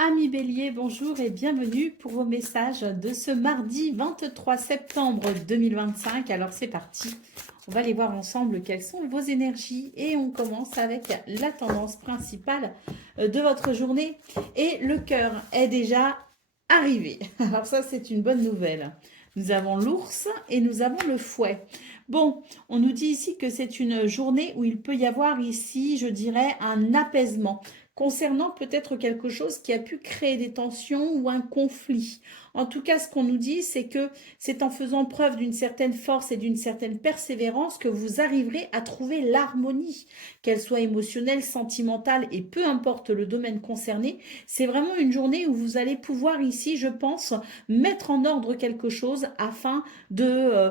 Amis Bélier, bonjour et bienvenue pour vos messages de ce mardi 23 septembre 2025. Alors c'est parti, on va aller voir ensemble quelles sont vos énergies et on commence avec la tendance principale de votre journée. Et le cœur est déjà arrivé. Alors ça c'est une bonne nouvelle. Nous avons l'ours et nous avons le fouet. Bon, on nous dit ici que c'est une journée où il peut y avoir ici, je dirais, un apaisement concernant peut-être quelque chose qui a pu créer des tensions ou un conflit. En tout cas, ce qu'on nous dit, c'est que c'est en faisant preuve d'une certaine force et d'une certaine persévérance que vous arriverez à trouver l'harmonie, qu'elle soit émotionnelle, sentimentale et peu importe le domaine concerné. C'est vraiment une journée où vous allez pouvoir ici, je pense, mettre en ordre quelque chose afin de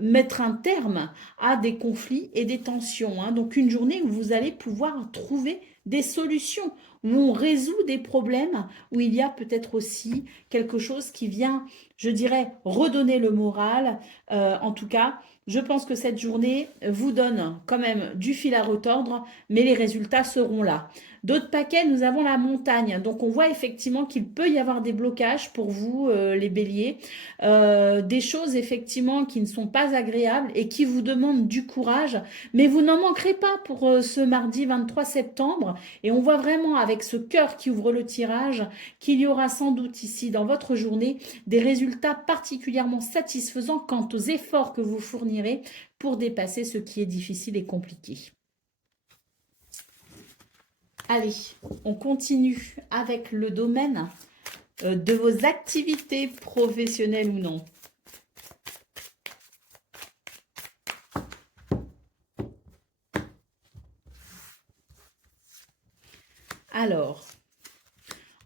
mettre un terme à des conflits et des tensions. Donc une journée où vous allez pouvoir trouver des solutions, où on résout des problèmes, où il y a peut-être aussi quelque chose qui vient, je dirais, redonner le moral. En tout cas, je pense que cette journée vous donne quand même du fil à retordre, mais les résultats seront là. D'autres paquets, nous avons la montagne. Donc on voit effectivement qu'il peut y avoir des blocages pour vous, les béliers, des choses effectivement qui ne sont pas agréables et qui vous demandent du courage, mais vous n'en manquerez pas pour ce mardi 23 septembre. Et on voit vraiment avec ce cœur qui ouvre le tirage qu'il y aura sans doute ici dans votre journée des résultats particulièrement satisfaisants quant aux efforts que vous fournirez pour dépasser ce qui est difficile et compliqué. Allez, on continue avec le domaine de vos activités professionnelles ou non. Alors,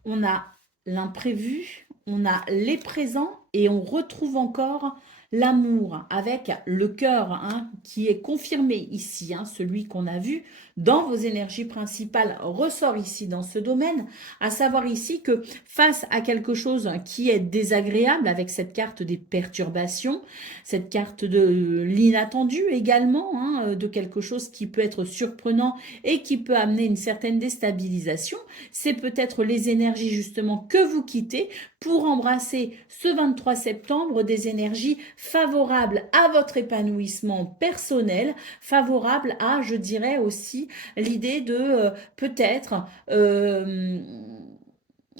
on a l'imprévu, on a les présents et on retrouve encore l'amour avec le cœur qui est confirmé ici, celui qu'on a vu dans vos énergies principales ressort ici dans ce domaine, à savoir ici que face à quelque chose qui est désagréable avec cette carte des perturbations, cette carte de l'inattendu également, de quelque chose qui peut être surprenant et qui peut amener une certaine déstabilisation, c'est peut-être les énergies justement que vous quittez pour embrasser ce 23 septembre des énergies favorables à votre épanouissement personnel, favorables à, je dirais aussi, l'idée de peut-être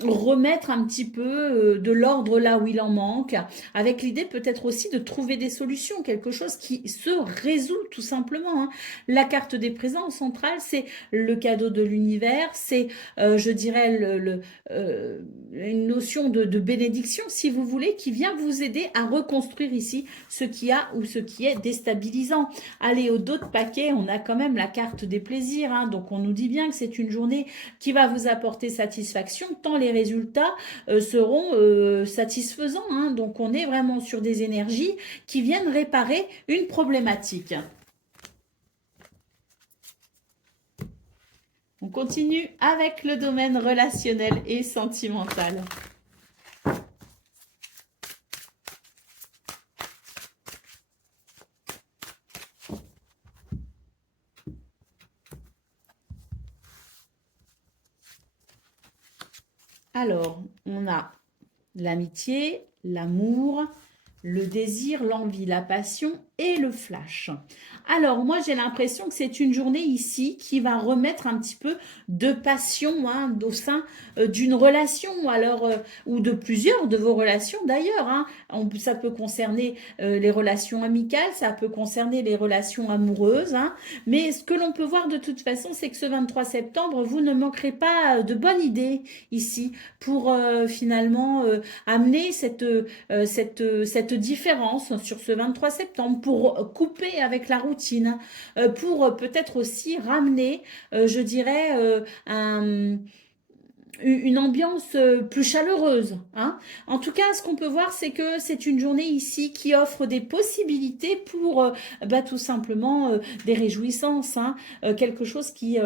remettre un petit peu de l'ordre là où il en manque, avec l'idée peut-être aussi de trouver des solutions, quelque chose qui se résout tout simplement. La carte des présents centrale, c'est le cadeau de l'univers, c'est, je dirais, une notion de bénédiction, si vous voulez, qui vient vous aider à reconstruire ici ce qui a ou ce qui est déstabilisant. Allez, au dos de paquet, on a quand même la carte des plaisirs, donc on nous dit bien que c'est une journée qui va vous apporter satisfaction, tant les résultats seront satisfaisants. Donc on est vraiment sur des énergies qui viennent réparer une problématique. On continue avec le domaine relationnel et sentimental. Alors, on a l'amitié, l'amour, le désir, l'envie, la passion et le flash. Alors, moi, j'ai l'impression que c'est une journée ici qui va remettre un petit peu de passion au sein d'une relation, ou de plusieurs de vos relations d'ailleurs. Ça peut concerner les relations amicales, ça peut concerner les relations amoureuses. Mais ce que l'on peut voir de toute façon, c'est que ce 23 septembre, vous ne manquerez pas de bonnes idées ici pour finalement amener cette différence sur ce 23 septembre, pour couper avec la routine, pour peut-être aussi ramener, je dirais, une ambiance plus chaleureuse. En tout cas, ce qu'on peut voir, c'est que c'est une journée ici qui offre des possibilités pour tout simplement des réjouissances, quelque chose qui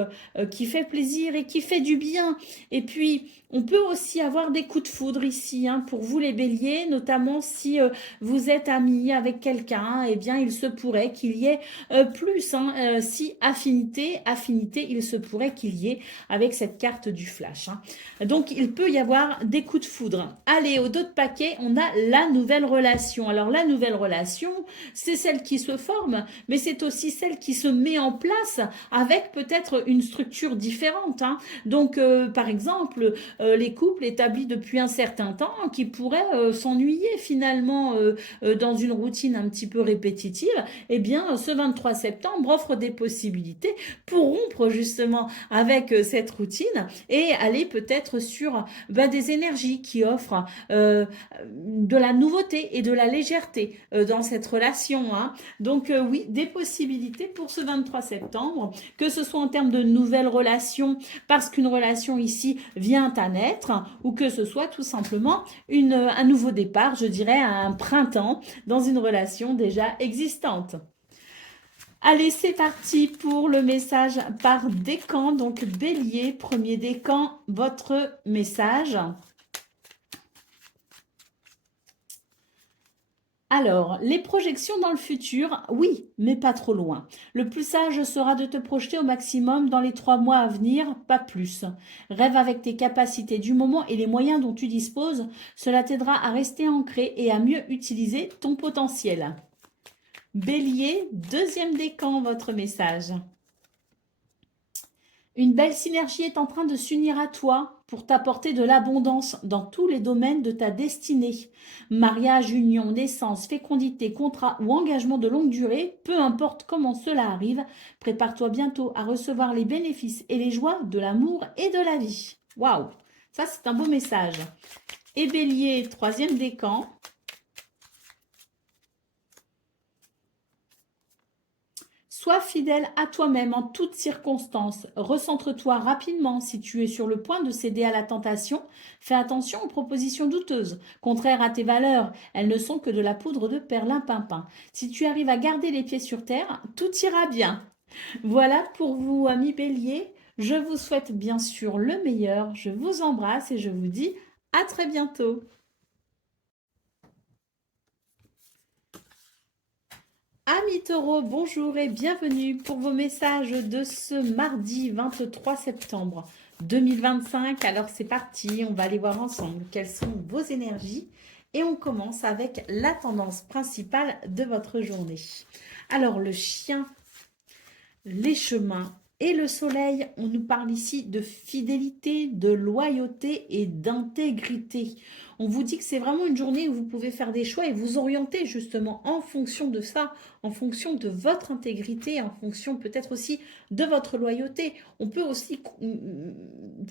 fait plaisir et qui fait du bien. Et puis, on peut aussi avoir des coups de foudre ici, pour vous les béliers, notamment si vous êtes amis avec quelqu'un, eh bien, il se pourrait qu'il y ait plus. Si affinité, il se pourrait qu'il y ait avec cette carte du flash. Donc, il peut y avoir des coups de foudre. Allez, au dos de paquet, on a la nouvelle relation. Alors, la nouvelle relation, c'est celle qui se forme, mais c'est aussi celle qui se met en place avec peut-être une structure différente, hein. Donc, par exemple, les couples établis depuis un certain temps qui pourraient s'ennuyer finalement dans une routine un petit peu répétitive, eh bien, ce 23 septembre offre des possibilités pour rompre justement avec cette routine et aller peut-être sur des énergies qui offrent de la nouveauté et de la légèreté dans cette relation, hein. Donc oui, des possibilités pour ce 23 septembre, que ce soit en termes de nouvelles relations, parce qu'une relation ici vient à naître, ou que ce soit tout simplement un nouveau départ, je dirais un printemps dans une relation déjà existante. Allez, c'est parti pour le message par décan. Donc, Bélier, premier décan, votre message. Alors, les projections dans le futur, oui, mais pas trop loin. Le plus sage sera de te projeter au maximum dans les 3 mois à venir, pas plus. Rêve avec tes capacités du moment et les moyens dont tu disposes. Cela t'aidera à rester ancré et à mieux utiliser ton potentiel. Bélier, deuxième décan, votre message. Une belle synergie est en train de s'unir à toi pour t'apporter de l'abondance dans tous les domaines de ta destinée. Mariage, union, naissance, fécondité, contrat ou engagement de longue durée, peu importe comment cela arrive, prépare-toi bientôt à recevoir les bénéfices et les joies de l'amour et de la vie. Waouh, ça c'est un beau message. Et Bélier, troisième décan. Sois fidèle à toi-même en toutes circonstances. Recentre-toi rapidement si tu es sur le point de céder à la tentation. Fais attention aux propositions douteuses. Contraires à tes valeurs, elles ne sont que de la poudre de perlimpinpin. Si tu arrives à garder les pieds sur terre, tout ira bien. Voilà pour vous, amis Bélier. Je vous souhaite bien sûr le meilleur. Je vous embrasse et je vous dis à très bientôt. Amis taureaux, bonjour et bienvenue pour vos messages de ce mardi 23 septembre 2025. Alors c'est parti, on va aller voir ensemble quelles sont vos énergies et on commence avec la tendance principale de votre journée. Alors le chien, les chemins et le soleil, on nous parle ici de fidélité, de loyauté et d'intégrité. On vous dit que c'est vraiment une journée où vous pouvez faire des choix et vous orienter justement en fonction de ça, en fonction de votre intégrité, en fonction peut-être aussi de votre loyauté. On peut aussi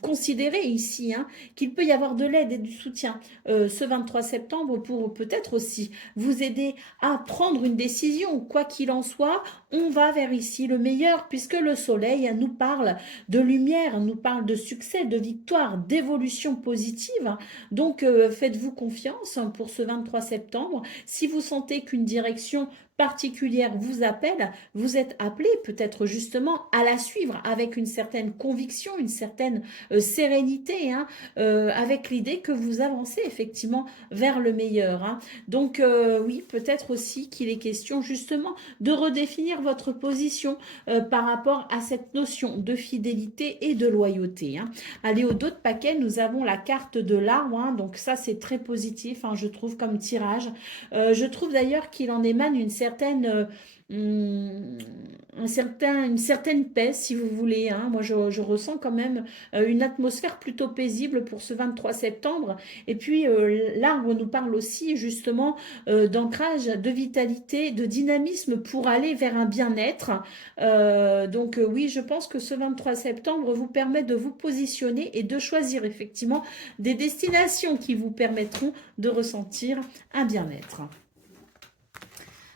considérer ici qu'il peut y avoir de l'aide et du soutien ce 23 septembre pour peut-être aussi vous aider à prendre une décision. Quoi qu'il en soit, on va vers ici le meilleur puisque le soleil nous parle de lumière, nous parle de succès, de victoire, d'évolution positive. Donc, faites-vous confiance pour ce 23 septembre. Si vous sentez qu'une direction particulière vous appelle, vous êtes appelé peut-être justement à la suivre avec une certaine conviction, une certaine sérénité, avec l'idée que vous avancez effectivement vers le meilleur. Donc oui, peut-être aussi qu'il est question justement de redéfinir votre position par rapport à cette notion de fidélité et de loyauté. Allez, au dos de paquet, nous avons la carte de l'arbre, donc ça c'est très positif, je trouve comme tirage. Je trouve d'ailleurs qu'il en émane une certaine une certaine paix, si vous voulez. Moi, je ressens quand même une atmosphère plutôt paisible pour ce 23 septembre. Et puis, l'arbre nous parle aussi justement d'ancrage, de vitalité, de dynamisme pour aller vers un bien-être. Donc, oui, je pense que ce 23 septembre vous permet de vous positionner et de choisir effectivement des destinations qui vous permettront de ressentir un bien-être.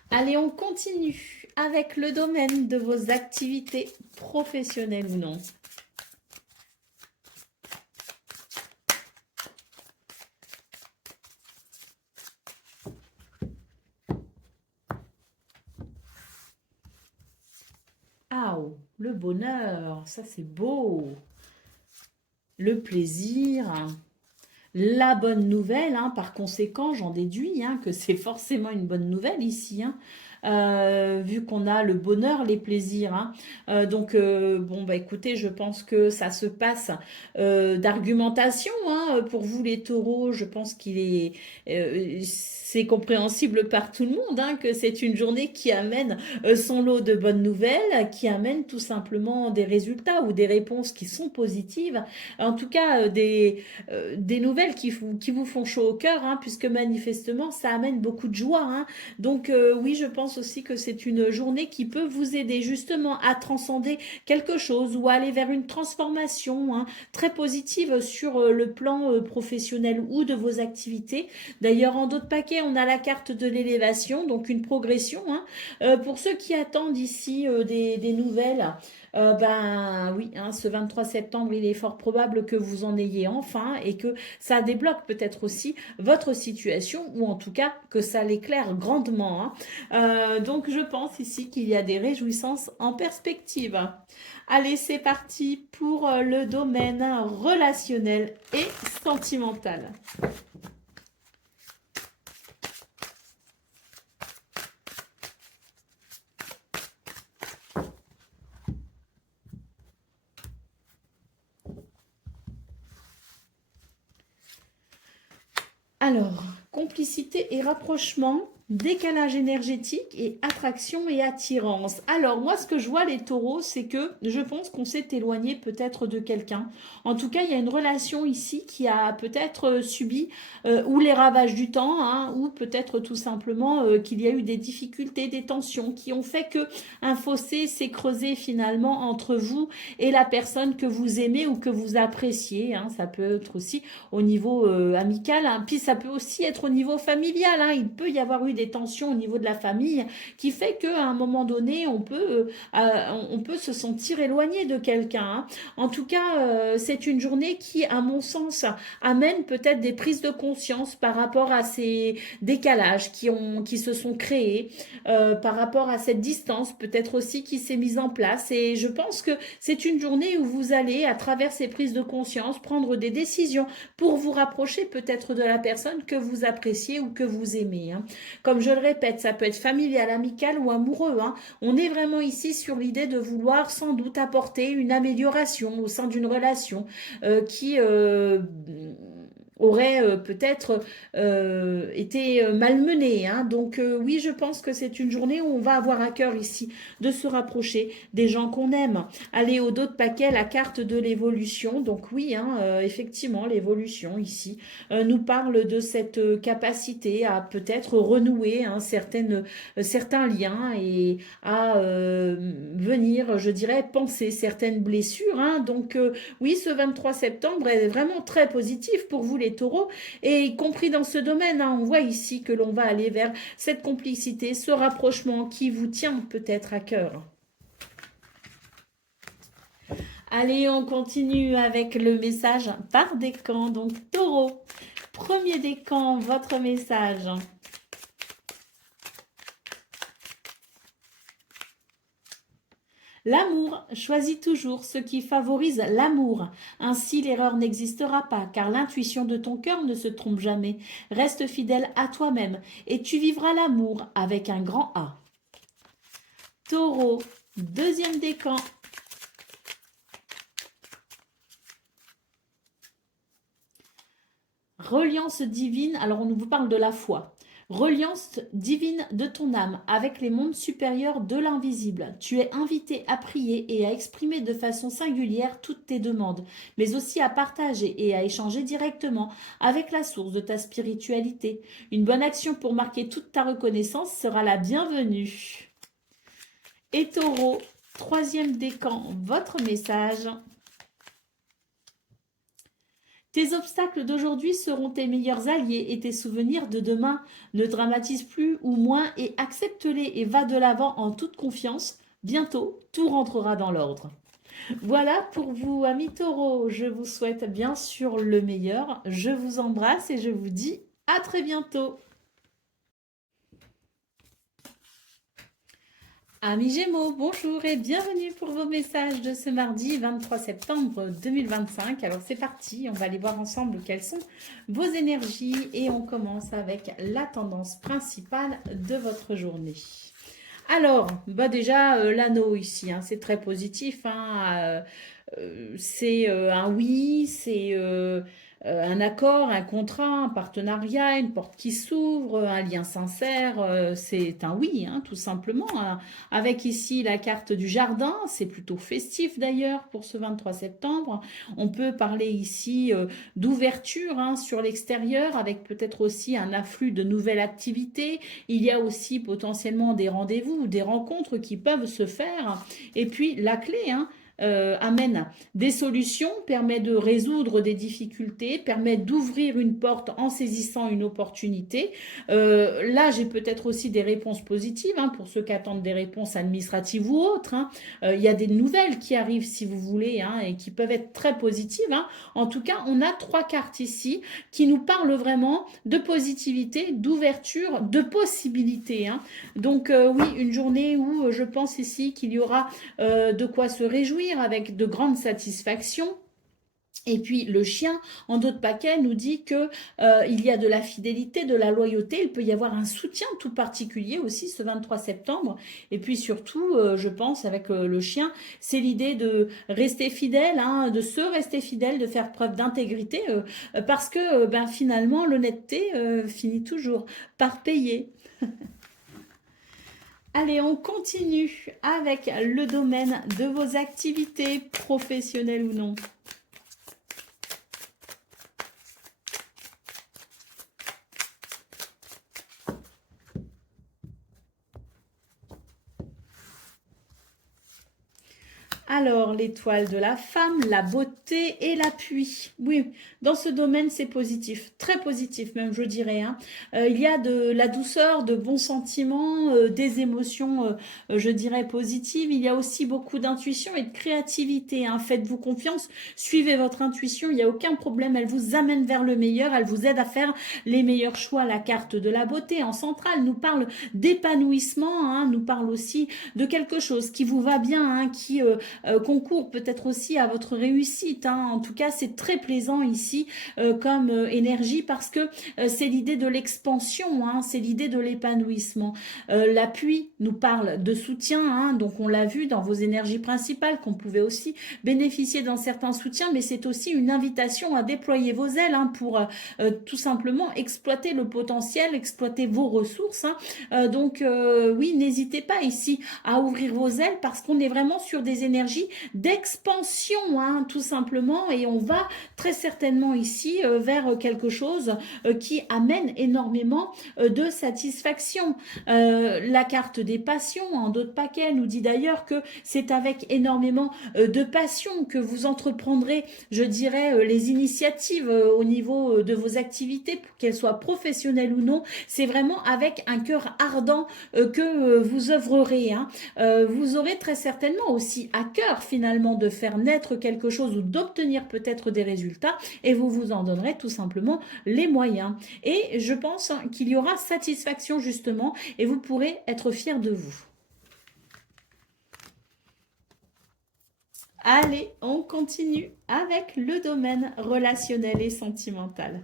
Allez, on continue avec le domaine de vos activités professionnelles ou non. Ah, le bonheur, ça c'est beau. Le plaisir. La bonne nouvelle, par conséquent, j'en déduis que c'est forcément une bonne nouvelle ici. vu qu'on a le bonheur, les plaisirs, hein. Donc, bon, bah écoutez, je pense que ça se passe d'argumentation, hein, pour vous les taureaux. Je pense qu'il est, c'est compréhensible par tout le monde, hein, que c'est une journée qui amène son lot de bonnes nouvelles, qui amène tout simplement des résultats ou des réponses qui sont positives. En tout cas, des nouvelles qui vous font chaud au cœur, hein, puisque manifestement, ça amène beaucoup de joie, hein. Donc, oui, je pense aussi que c'est une journée qui peut vous aider justement à transcender quelque chose ou à aller vers une transformation, hein, très positive sur le plan professionnel ou de vos activités. D'ailleurs, en d'autres paquets, on a la carte de l'élévation, donc une progression, hein. Pour ceux qui attendent ici des nouvelles, ben oui, hein, ce 23 septembre, il est fort probable que vous en ayez enfin et que ça débloque peut-être aussi votre situation ou en tout cas que ça l'éclaire grandement, hein. Donc je pense ici qu'il y a des réjouissances en perspective. Allez, c'est parti pour le domaine relationnel et sentimental. Alors, complicité et rapprochement, décalage énergétique et attraction et attirance. Alors, moi, ce que je vois, les taureaux, c'est que je pense qu'on s'est éloigné peut-être de quelqu'un. En tout cas, il y a une relation ici qui a peut-être subi ou les ravages du temps, hein, ou peut-être tout simplement qu'il y a eu des difficultés, des tensions qui ont fait que un fossé s'est creusé finalement entre vous et la personne que vous aimez ou que vous appréciez, hein. Ça peut être aussi au niveau amical, hein. Puis ça peut aussi être au niveau familial, hein. Il peut y avoir eu des tensions au niveau de la famille qui fait qu'à un moment donné, on peut se sentir éloigné de quelqu'un, hein. En tout cas, c'est une journée qui, à mon sens, amène peut-être des prises de conscience par rapport à ces décalages qui se sont créés, par rapport à cette distance peut-être aussi qui s'est mise en place. Et je pense que c'est une journée où vous allez, à travers ces prises de conscience, prendre des décisions pour vous rapprocher peut-être de la personne que vous appréciez ou que vous aimez, hein. Comme je le répète, ça peut être familial, amical ou amoureux, hein. On est vraiment ici sur l'idée de vouloir sans doute apporter une amélioration au sein d'une relation qui aurait peut-être été malmenée, hein. Donc oui, je pense que c'est une journée où on va avoir à cœur ici de se rapprocher des gens qu'on aime. Allez, au dos de paquet, la carte de l'évolution. Donc oui, hein, effectivement, l'évolution ici nous parle de cette capacité à peut-être renouer, hein, certains liens et à venir, je dirais, penser certaines blessures, hein. Donc oui, ce 23 septembre est vraiment très positif pour vous les taureaux, et y compris dans ce domaine, hein. On voit ici que l'on va aller vers cette complicité, ce rapprochement qui vous tient peut-être à cœur. Allez, on continue avec le message par décan. Donc, taureau, premier décan, votre message. L'amour, choisis toujours ce qui favorise l'amour. Ainsi, l'erreur n'existera pas, car l'intuition de ton cœur ne se trompe jamais. Reste fidèle à toi-même et tu vivras l'amour avec un grand A. Taureau, deuxième décan. Reliance divine, alors on vous parle de la foi. Reliance divine de ton âme avec les mondes supérieurs de l'invisible. Tu es invité à prier et à exprimer de façon singulière toutes tes demandes, mais aussi à partager et à échanger directement avec la source de ta spiritualité. Une bonne action pour marquer toute ta reconnaissance sera la bienvenue. Et Taureau, troisième décan, votre message. Tes obstacles d'aujourd'hui seront tes meilleurs alliés et tes souvenirs de demain. Ne dramatise plus ou moins et accepte-les et va de l'avant en toute confiance. Bientôt, tout rentrera dans l'ordre. Voilà pour vous, amis taureaux. Je vous souhaite bien sûr le meilleur. Je vous embrasse et je vous dis à très bientôt. Amis Gémeaux, bonjour et bienvenue pour vos messages de ce mardi 23 septembre 2025. Alors c'est parti, on va aller voir ensemble quelles sont vos énergies et on commence avec la tendance principale de votre journée. Alors, bah déjà, l'anneau ici, hein, c'est très positif, hein, c'est un oui, c'est un accord, un contrat, un partenariat, une porte qui s'ouvre, un lien sincère, c'est un oui, hein, tout simplement, hein. Avec ici la carte du jardin, c'est plutôt festif d'ailleurs pour ce 23 septembre. On peut parler ici d'ouverture, hein, sur l'extérieur, avec peut-être aussi un afflux de nouvelles activités. Il y a aussi potentiellement des rendez-vous ou des rencontres qui peuvent se faire. Et puis la clé, hein, amène des solutions, permet de résoudre des difficultés, permet d'ouvrir une porte en saisissant une opportunité. Là, j'ai peut-être aussi des réponses positives, hein, pour ceux qui attendent des réponses administratives ou autres, hein. Il y a des nouvelles qui arrivent, si vous voulez, hein, et qui peuvent être très positives, hein. En tout cas, on a 3 cartes ici qui nous parlent vraiment de positivité, d'ouverture, de possibilités, hein. Donc oui, une journée où je pense ici qu'il y aura de quoi se réjouir avec de grandes satisfactions. Et puis le chien, en d'autres paquets, nous dit que il y a de la fidélité, de la loyauté. Il peut y avoir un soutien tout particulier aussi ce 23 septembre. Et puis surtout, je pense avec le chien, c'est l'idée de rester fidèle, hein, de se rester fidèle, de faire preuve d'intégrité, parce que ben, finalement l'honnêteté finit toujours par payer. Allez, on continue avec le domaine de vos activités professionnelles ou non. Alors, l'étoile de la femme, la beauté et l'appui. Oui, dans ce domaine, c'est positif, très positif même, je dirais, hein. Il y a de la douceur, de bons sentiments, des émotions, je dirais, positives. Il y a aussi beaucoup d'intuition et de créativité, hein. Faites-vous confiance, suivez votre intuition, il n'y a aucun problème. Elle vous amène vers le meilleur, elle vous aide à faire les meilleurs choix. La carte de la beauté en centrale nous parle d'épanouissement, hein, nous parle aussi de quelque chose qui vous va bien, hein, qui concourt peut-être aussi à votre réussite, hein. En tout cas, c'est très plaisant ici comme énergie parce que c'est l'idée de l'expansion, hein, c'est l'idée de l'épanouissement. L'appui nous parle de soutien, hein, donc on l'a vu dans vos énergies principales qu'on pouvait aussi bénéficier d'un certain soutien, mais c'est aussi une invitation à déployer vos ailes, hein, pour tout simplement exploiter le potentiel, exploiter vos ressources, hein. Donc oui, n'hésitez pas ici à ouvrir vos ailes parce qu'on est vraiment sur des énergies d'expansion, hein, tout simplement, et on va très certainement ici vers quelque chose qui amène énormément de satisfaction. La carte des passions, en d'autres paquets, nous dit d'ailleurs que c'est avec énormément de passion que vous entreprendrez, je dirais, les initiatives au niveau de vos activités, qu'elles soient professionnelles ou non. C'est vraiment avec un cœur ardent que vous œuvrerez, hein. Vous aurez très certainement aussi à cœur finalement de faire naître quelque chose ou d'obtenir peut-être des résultats et vous vous en donnerez tout simplement les moyens. Et je pense qu'il y aura satisfaction justement et vous pourrez être fiers de vous. Allez, on continue avec le domaine relationnel et sentimental.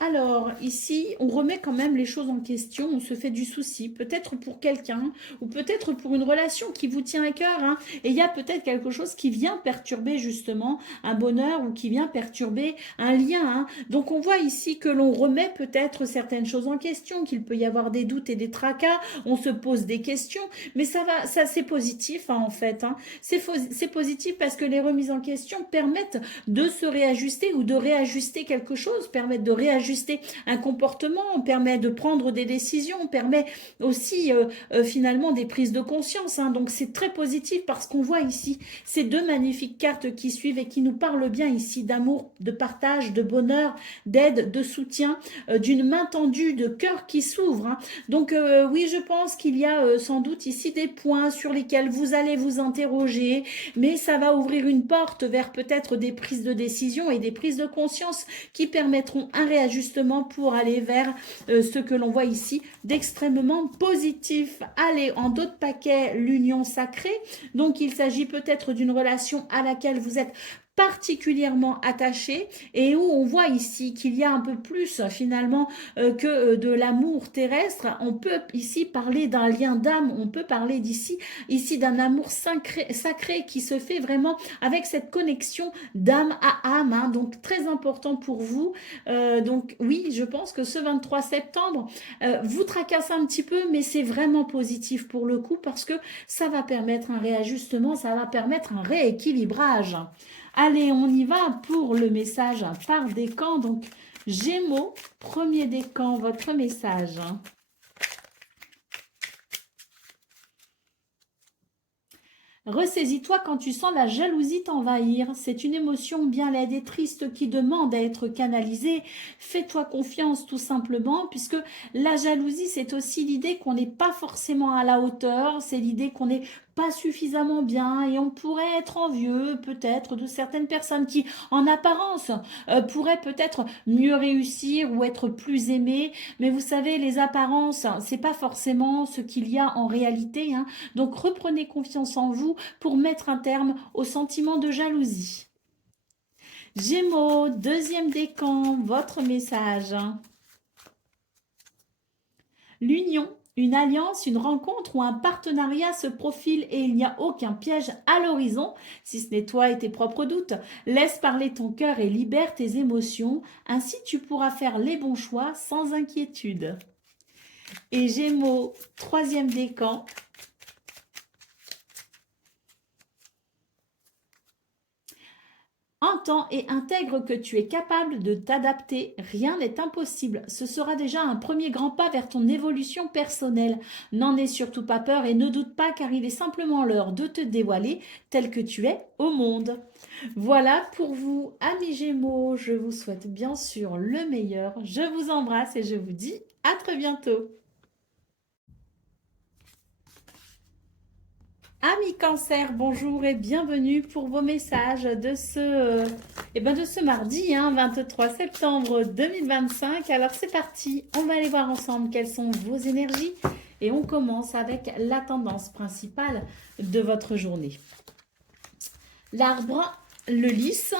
Alors, ici, on remet quand même les choses en question, on se fait du souci, peut-être pour quelqu'un, ou peut-être pour une relation qui vous tient à cœur, hein, et il y a peut-être quelque chose qui vient perturber justement un bonheur, ou qui vient perturber un lien, hein. Donc, on voit ici que l'on remet peut-être certaines choses en question, qu'il peut y avoir des doutes et des tracas, on se pose des questions, mais ça va, ça c'est positif, hein, en fait, hein. C'est positif parce que les remises en question permettent de se réajuster ou de réajuster quelque chose, permettent de réajuster un comportement, on permet de prendre des décisions, on permet aussi finalement des prises de conscience, hein. Donc c'est très positif parce qu'on voit ici ces deux magnifiques cartes qui suivent et qui nous parlent bien ici d'amour, de partage, de bonheur, d'aide, de soutien, d'une main tendue, de cœur qui s'ouvre, hein. Donc oui, je pense qu'il y a sans doute ici des points sur lesquels vous allez vous interroger, mais ça va ouvrir une porte vers peut-être des prises de décision et des prises de conscience qui permettront un réajustement justement pour aller vers ce que l'on voit ici d'extrêmement positif. Allez, en d'autres paquets, l'union sacrée. Donc, il s'agit peut-être d'une relation à laquelle vous êtes particulièrement attaché et où on voit ici qu'il y a un peu plus finalement que de l'amour terrestre. On peut ici parler d'un lien d'âme, on peut parler ici d'un amour sacré qui se fait vraiment avec cette connexion d'âme à âme, hein, donc très important pour vous. Donc oui, je pense que ce 23 septembre vous tracasse un petit peu, mais c'est vraiment positif pour le coup parce que ça va permettre un réajustement, ça va permettre un rééquilibrage. Allez, on y va pour le message par décan. Donc, Gémeaux, premier décan, votre message. Ressaisis-toi quand tu sens la jalousie t'envahir. C'est une émotion bien laide et triste qui demande à être canalisée. Fais-toi confiance tout simplement, puisque la jalousie, c'est aussi l'idée qu'on n'est pas forcément à la hauteur, c'est l'idée qu'on n'est pas suffisamment bien et on pourrait être envieux peut-être de certaines personnes qui, en apparence, pourraient peut-être mieux réussir ou être plus aimées. Mais vous savez, les apparences, c'est pas forcément ce qu'il y a en réalité, hein. Donc reprenez confiance en vous pour mettre un terme au sentiment de jalousie. Gémeaux, deuxième décan, votre message. L'union, une alliance, une rencontre ou un partenariat se profile et il n'y a aucun piège à l'horizon, si ce n'est toi et tes propres doutes. Laisse parler ton cœur et libère tes émotions, ainsi tu pourras faire les bons choix sans inquiétude. Et Gémeaux, troisième décan. Entends et intègre que tu es capable de t'adapter, rien n'est impossible. Ce sera déjà un premier grand pas vers ton évolution personnelle. N'en aie surtout pas peur et ne doute pas car il est simplement l'heure de te dévoiler tel que tu es au monde. Voilà pour vous, amis Gémeaux, je vous souhaite bien sûr le meilleur. Je vous embrasse et je vous dis à très bientôt. Amis Cancer, bonjour et bienvenue pour vos messages de ce mardi, 23 septembre 2025. Alors c'est parti, on va aller voir ensemble quelles sont vos énergies et on commence avec la tendance principale de votre journée. L'arbre, le lys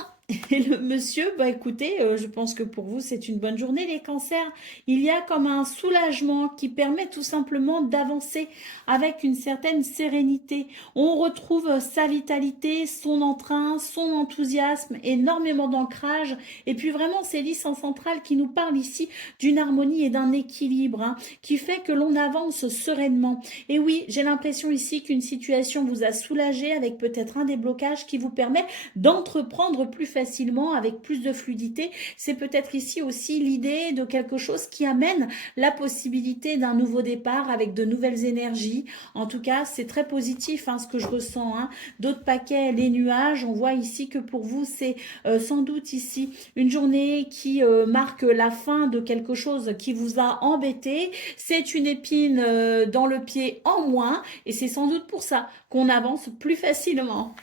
et le monsieur, écoutez, je pense que pour vous c'est une bonne journée les cancers. Il y a comme un soulagement qui permet tout simplement d'avancer avec une certaine sérénité. On retrouve sa vitalité, son entrain, son enthousiasme, énormément d'ancrage et puis vraiment c'est lys en centrale qui nous parle ici d'une harmonie et d'un équilibre qui fait que l'on avance sereinement. Et oui, j'ai l'impression ici qu'une situation vous a soulagé avec peut-être un déblocage qui vous permet d'entreprendre plus facilement, avec plus de fluidité. C'est peut-être ici aussi l'idée de quelque chose qui amène la possibilité d'un nouveau départ avec de nouvelles énergies. En tout cas, c'est très positif ce que je ressens. D'autres paquets, les nuages, on voit ici que pour vous, c'est sans doute ici une journée qui marque la fin de quelque chose qui vous a embêté. C'est une épine dans le pied en moins et c'est sans doute pour ça qu'on avance plus facilement.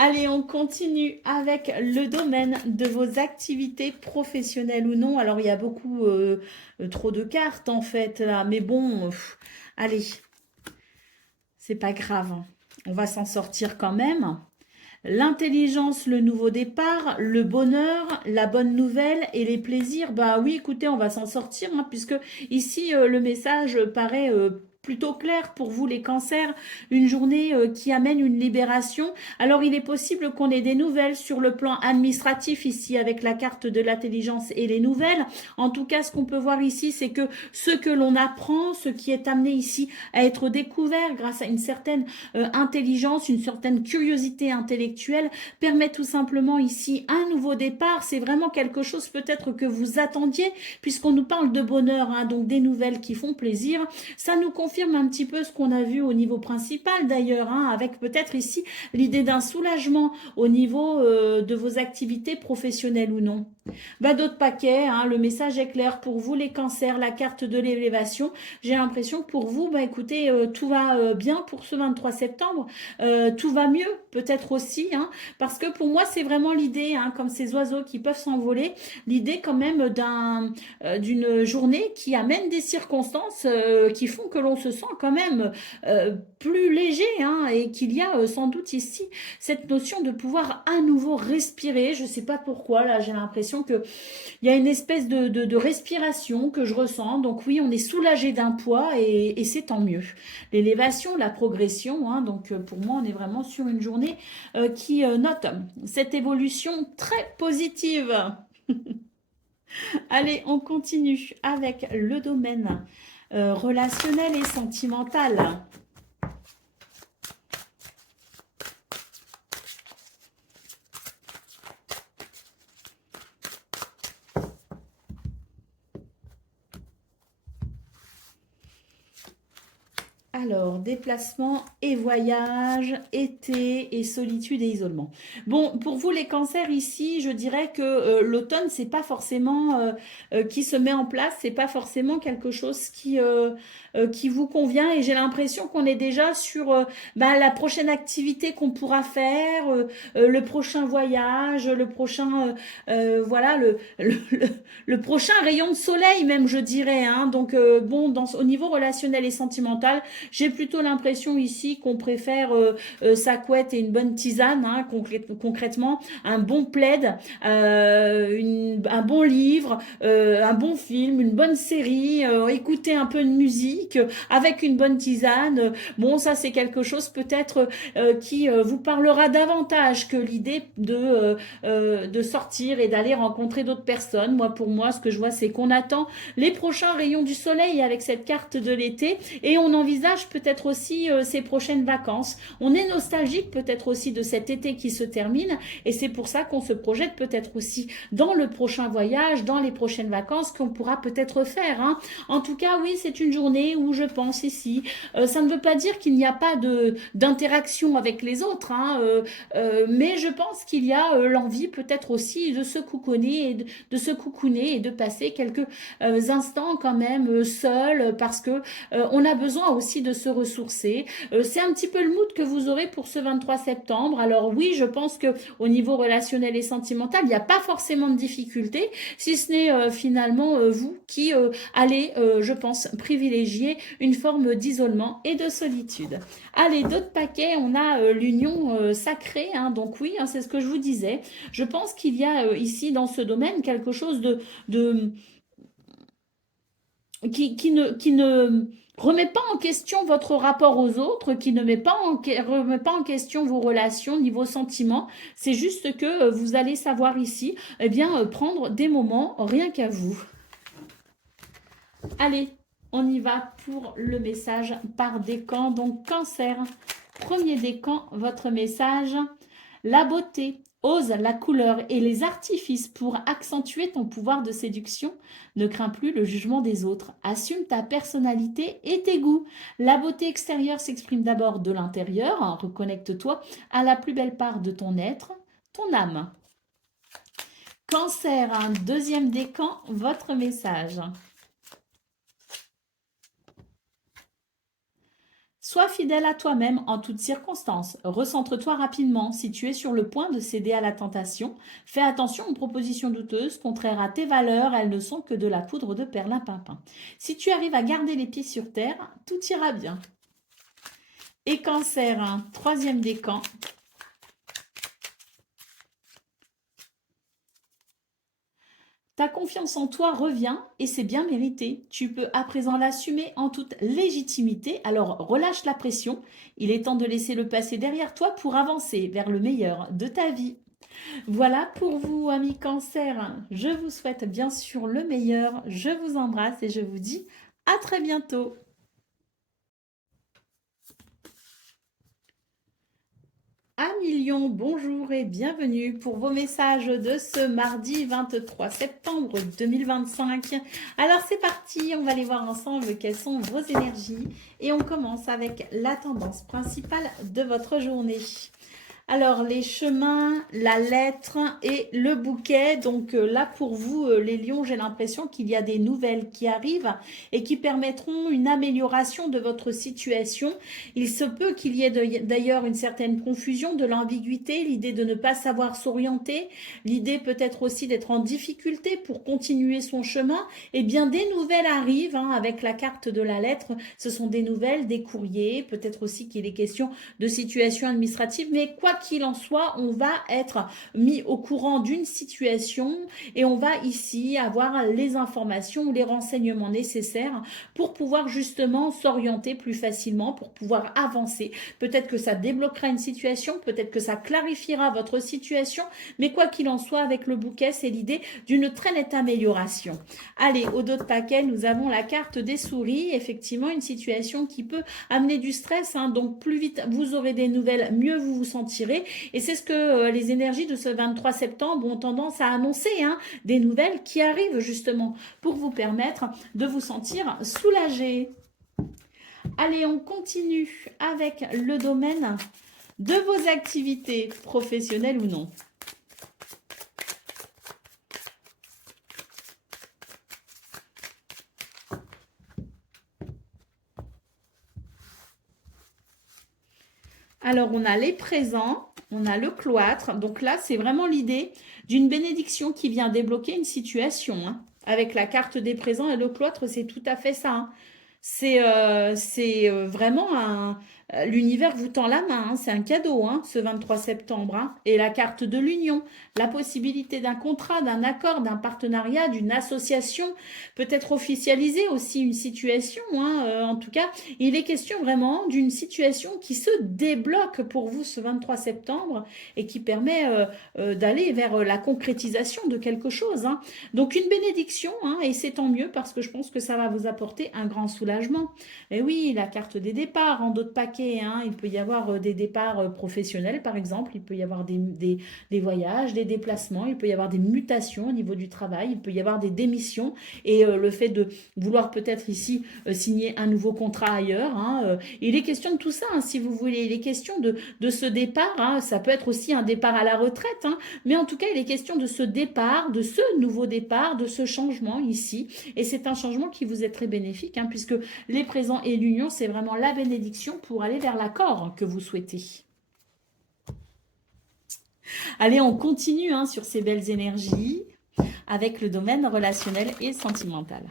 Allez, on continue avec le domaine de vos activités professionnelles ou non. Alors, il y a beaucoup trop de cartes en fait là, mais bon, allez, c'est pas grave. On va s'en sortir quand même. L'intelligence, le nouveau départ, le bonheur, la bonne nouvelle et les plaisirs. Bah oui, écoutez, on va s'en sortir puisque ici, le message paraît plutôt clair pour vous les cancers, une journée qui amène une libération. Alors il est possible qu'on ait des nouvelles sur le plan administratif ici avec la carte de l'intelligence et les nouvelles. En tout cas, ce qu'on peut voir ici, c'est que ce que l'on apprend, ce qui est amené ici à être découvert grâce à une certaine intelligence, une certaine curiosité intellectuelle, permet tout simplement ici un nouveau départ. C'est vraiment quelque chose peut-être que vous attendiez puisqu'on nous parle de bonheur, donc des nouvelles qui font plaisir. Ça nous confirme un petit peu ce qu'on a vu au niveau principal d'ailleurs, avec peut-être ici l'idée d'un soulagement au niveau de vos activités professionnelles ou non. Bah, d'autres paquets, hein, le message est clair pour vous les cancers, la carte de l'élévation. J'ai l'impression que pour vous, bah, écoutez, tout va bien pour ce 23 septembre. Tout va mieux, peut-être aussi, hein, parce que pour moi, c'est vraiment l'idée, hein, comme ces oiseaux qui peuvent s'envoler, l'idée quand même d'une journée qui amène des circonstances qui font que l'on se sent quand même plus léger, hein, et qu'il y a sans doute ici cette notion de pouvoir à nouveau respirer. Je ne sais pas pourquoi, là, j'ai l'impression que il y a une espèce de respiration que je ressens. Donc oui, on est soulagé d'un poids et c'est tant mieux. L'élévation, la progression, hein, donc pour moi, on est vraiment sur une journée qui note cette évolution très positive. Allez, on continue avec le domaine relationnel et sentimental. Alors, déplacement et voyage, été et solitude et isolement. Bon, pour vous les cancers ici, je dirais que l'automne, c'est pas forcément qui se met en place, c'est pas forcément quelque chose qui vous convient. Et j'ai l'impression qu'on est déjà sur bah, la prochaine activité qu'on pourra faire, le prochain voyage, le prochain, voilà, le prochain rayon de soleil même, je dirais. Hein. Donc bon, au niveau relationnel et sentimental. J'ai plutôt l'impression ici qu'on préfère sa couette et une bonne tisane, hein, concrètement, un bon plaid, un bon livre, un bon film, une bonne série, écouter un peu de musique avec une bonne tisane. Bon, ça c'est quelque chose peut-être qui vous parlera davantage que l'idée de sortir et d'aller rencontrer d'autres personnes. Moi, pour moi, ce que je vois, c'est qu'on attend les prochains rayons du soleil avec cette carte de l'été et on envisage peut-être aussi ces prochaines vacances. On est nostalgique peut-être aussi de cet été qui se termine et c'est pour ça qu'on se projette peut-être aussi dans le prochain voyage, dans les prochaines vacances qu'on pourra peut-être faire. Hein. En tout cas, oui, c'est une journée où je pense ici, ça ne veut pas dire qu'il n'y a pas d'interaction avec les autres, hein, mais je pense qu'il y a l'envie peut-être aussi de se couconner et de passer quelques instants quand même seul parce que on a besoin aussi de se ressourcer. C'est un petit peu le mood que vous aurez pour ce 23 septembre. Alors oui, je pense que au niveau relationnel et sentimental, il n'y a pas forcément de difficultés, si ce n'est finalement vous qui allez, je pense, privilégier une forme d'isolement et de solitude. Allez, d'autres paquets, on a l'union sacrée, hein, donc oui, hein, c'est ce que je vous disais. Je pense qu'il y a ici dans ce domaine quelque chose de qui ne remet pas en question votre rapport aux autres, qui ne remet pas en question vos relations, ni vos sentiments. C'est juste que vous allez savoir ici, eh bien, prendre des moments rien qu'à vous. Allez, on y va pour le message par décan. Donc, cancer, premier décan, votre message. La beauté, ose la couleur et les artifices pour accentuer ton pouvoir de séduction. Ne crains plus le jugement des autres. Assume ta personnalité et tes goûts. La beauté extérieure s'exprime d'abord de l'intérieur. Hein, reconnecte-toi à la plus belle part de ton être, ton âme. Cancer, un deuxième décan, votre message. Sois fidèle à toi-même en toutes circonstances. Recentre-toi rapidement si tu es sur le point de céder à la tentation. Fais attention aux propositions douteuses, contraires à tes valeurs, elles ne sont que de la poudre de perlimpinpin. Si tu arrives à garder les pieds sur terre, tout ira bien. Et cancer, un troisième décan. Ta confiance en toi revient et c'est bien mérité. Tu peux à présent l'assumer en toute légitimité. Alors relâche la pression. Il est temps de laisser le passé derrière toi pour avancer vers le meilleur de ta vie. Voilà pour vous, amis Cancer. Je vous souhaite bien sûr le meilleur. Je vous embrasse et je vous dis à très bientôt. Million, bonjour et bienvenue pour vos messages de ce mardi 23 septembre 2025. Alors c'est parti, on va aller voir ensemble quelles sont vos énergies et on commence avec la tendance principale de votre journée. Alors, les chemins, la lettre et le bouquet. Donc là, pour vous, les lions, j'ai l'impression qu'il y a des nouvelles qui arrivent et qui permettront une amélioration de votre situation. Il se peut qu'il y ait d'ailleurs une certaine confusion, de l'ambiguïté, l'idée de ne pas savoir s'orienter, l'idée peut-être aussi d'être en difficulté pour continuer son chemin. Eh bien, des nouvelles arrivent hein, avec la carte de la lettre. Ce sont des nouvelles, des courriers, peut-être aussi qu'il est question de situations administratives, mais quoi qu'il en soit, on va être mis au courant d'une situation et on va ici avoir les informations ou les renseignements nécessaires pour pouvoir justement s'orienter plus facilement, pour pouvoir avancer. Peut-être que ça débloquera une situation, peut-être que ça clarifiera votre situation, mais quoi qu'il en soit, avec le bouquet, c'est l'idée d'une très nette amélioration. Allez, au dos de paquet, nous avons la carte des souris, effectivement une situation qui peut amener du stress, hein, donc plus vite vous aurez des nouvelles, mieux vous vous sentirez. Et c'est ce que les énergies de ce 23 septembre ont tendance à annoncer, hein, des nouvelles qui arrivent justement pour vous permettre de vous sentir soulagé. Allez, on continue avec le domaine de vos activités professionnelles ou non. Alors, on a les présents, on a le cloître. Donc là, c'est vraiment l'idée d'une bénédiction qui vient débloquer une situation. Hein. Avec la carte des présents et le cloître, c'est tout à fait ça. Hein. C'est vraiment l'univers vous tend la main, hein, c'est un cadeau hein, ce 23 septembre. Hein. Et la carte de l'union, la possibilité d'un contrat, d'un accord, d'un partenariat, d'une association, peut-être officialiser aussi une situation. Hein, en tout cas, il est question vraiment d'une situation qui se débloque pour vous ce 23 septembre et qui permet d'aller vers la concrétisation de quelque chose. Hein. Donc une bénédiction, hein, et c'est tant mieux parce que je pense que ça va vous apporter un grand soulagement. Et oui, la carte des départs en dos de paquet, hein, il peut y avoir des départs professionnels par exemple, il peut y avoir des voyages, des déplacements, il peut y avoir des mutations au niveau du travail, il peut y avoir des démissions et le fait de vouloir peut-être ici signer un nouveau contrat ailleurs. Hein, il est question de tout ça, hein, si vous voulez, il est question de ce départ, hein, ça peut être aussi un départ à la retraite, hein, mais en tout cas il est question de ce départ, de ce nouveau départ, de ce changement ici, et c'est un changement qui vous est très bénéfique, hein, puisque les présents et l'union, c'est vraiment la bénédiction pour aller vers l'accord que vous souhaitez. Allez, on continue hein, sur ces belles énergies avec le domaine relationnel et sentimental.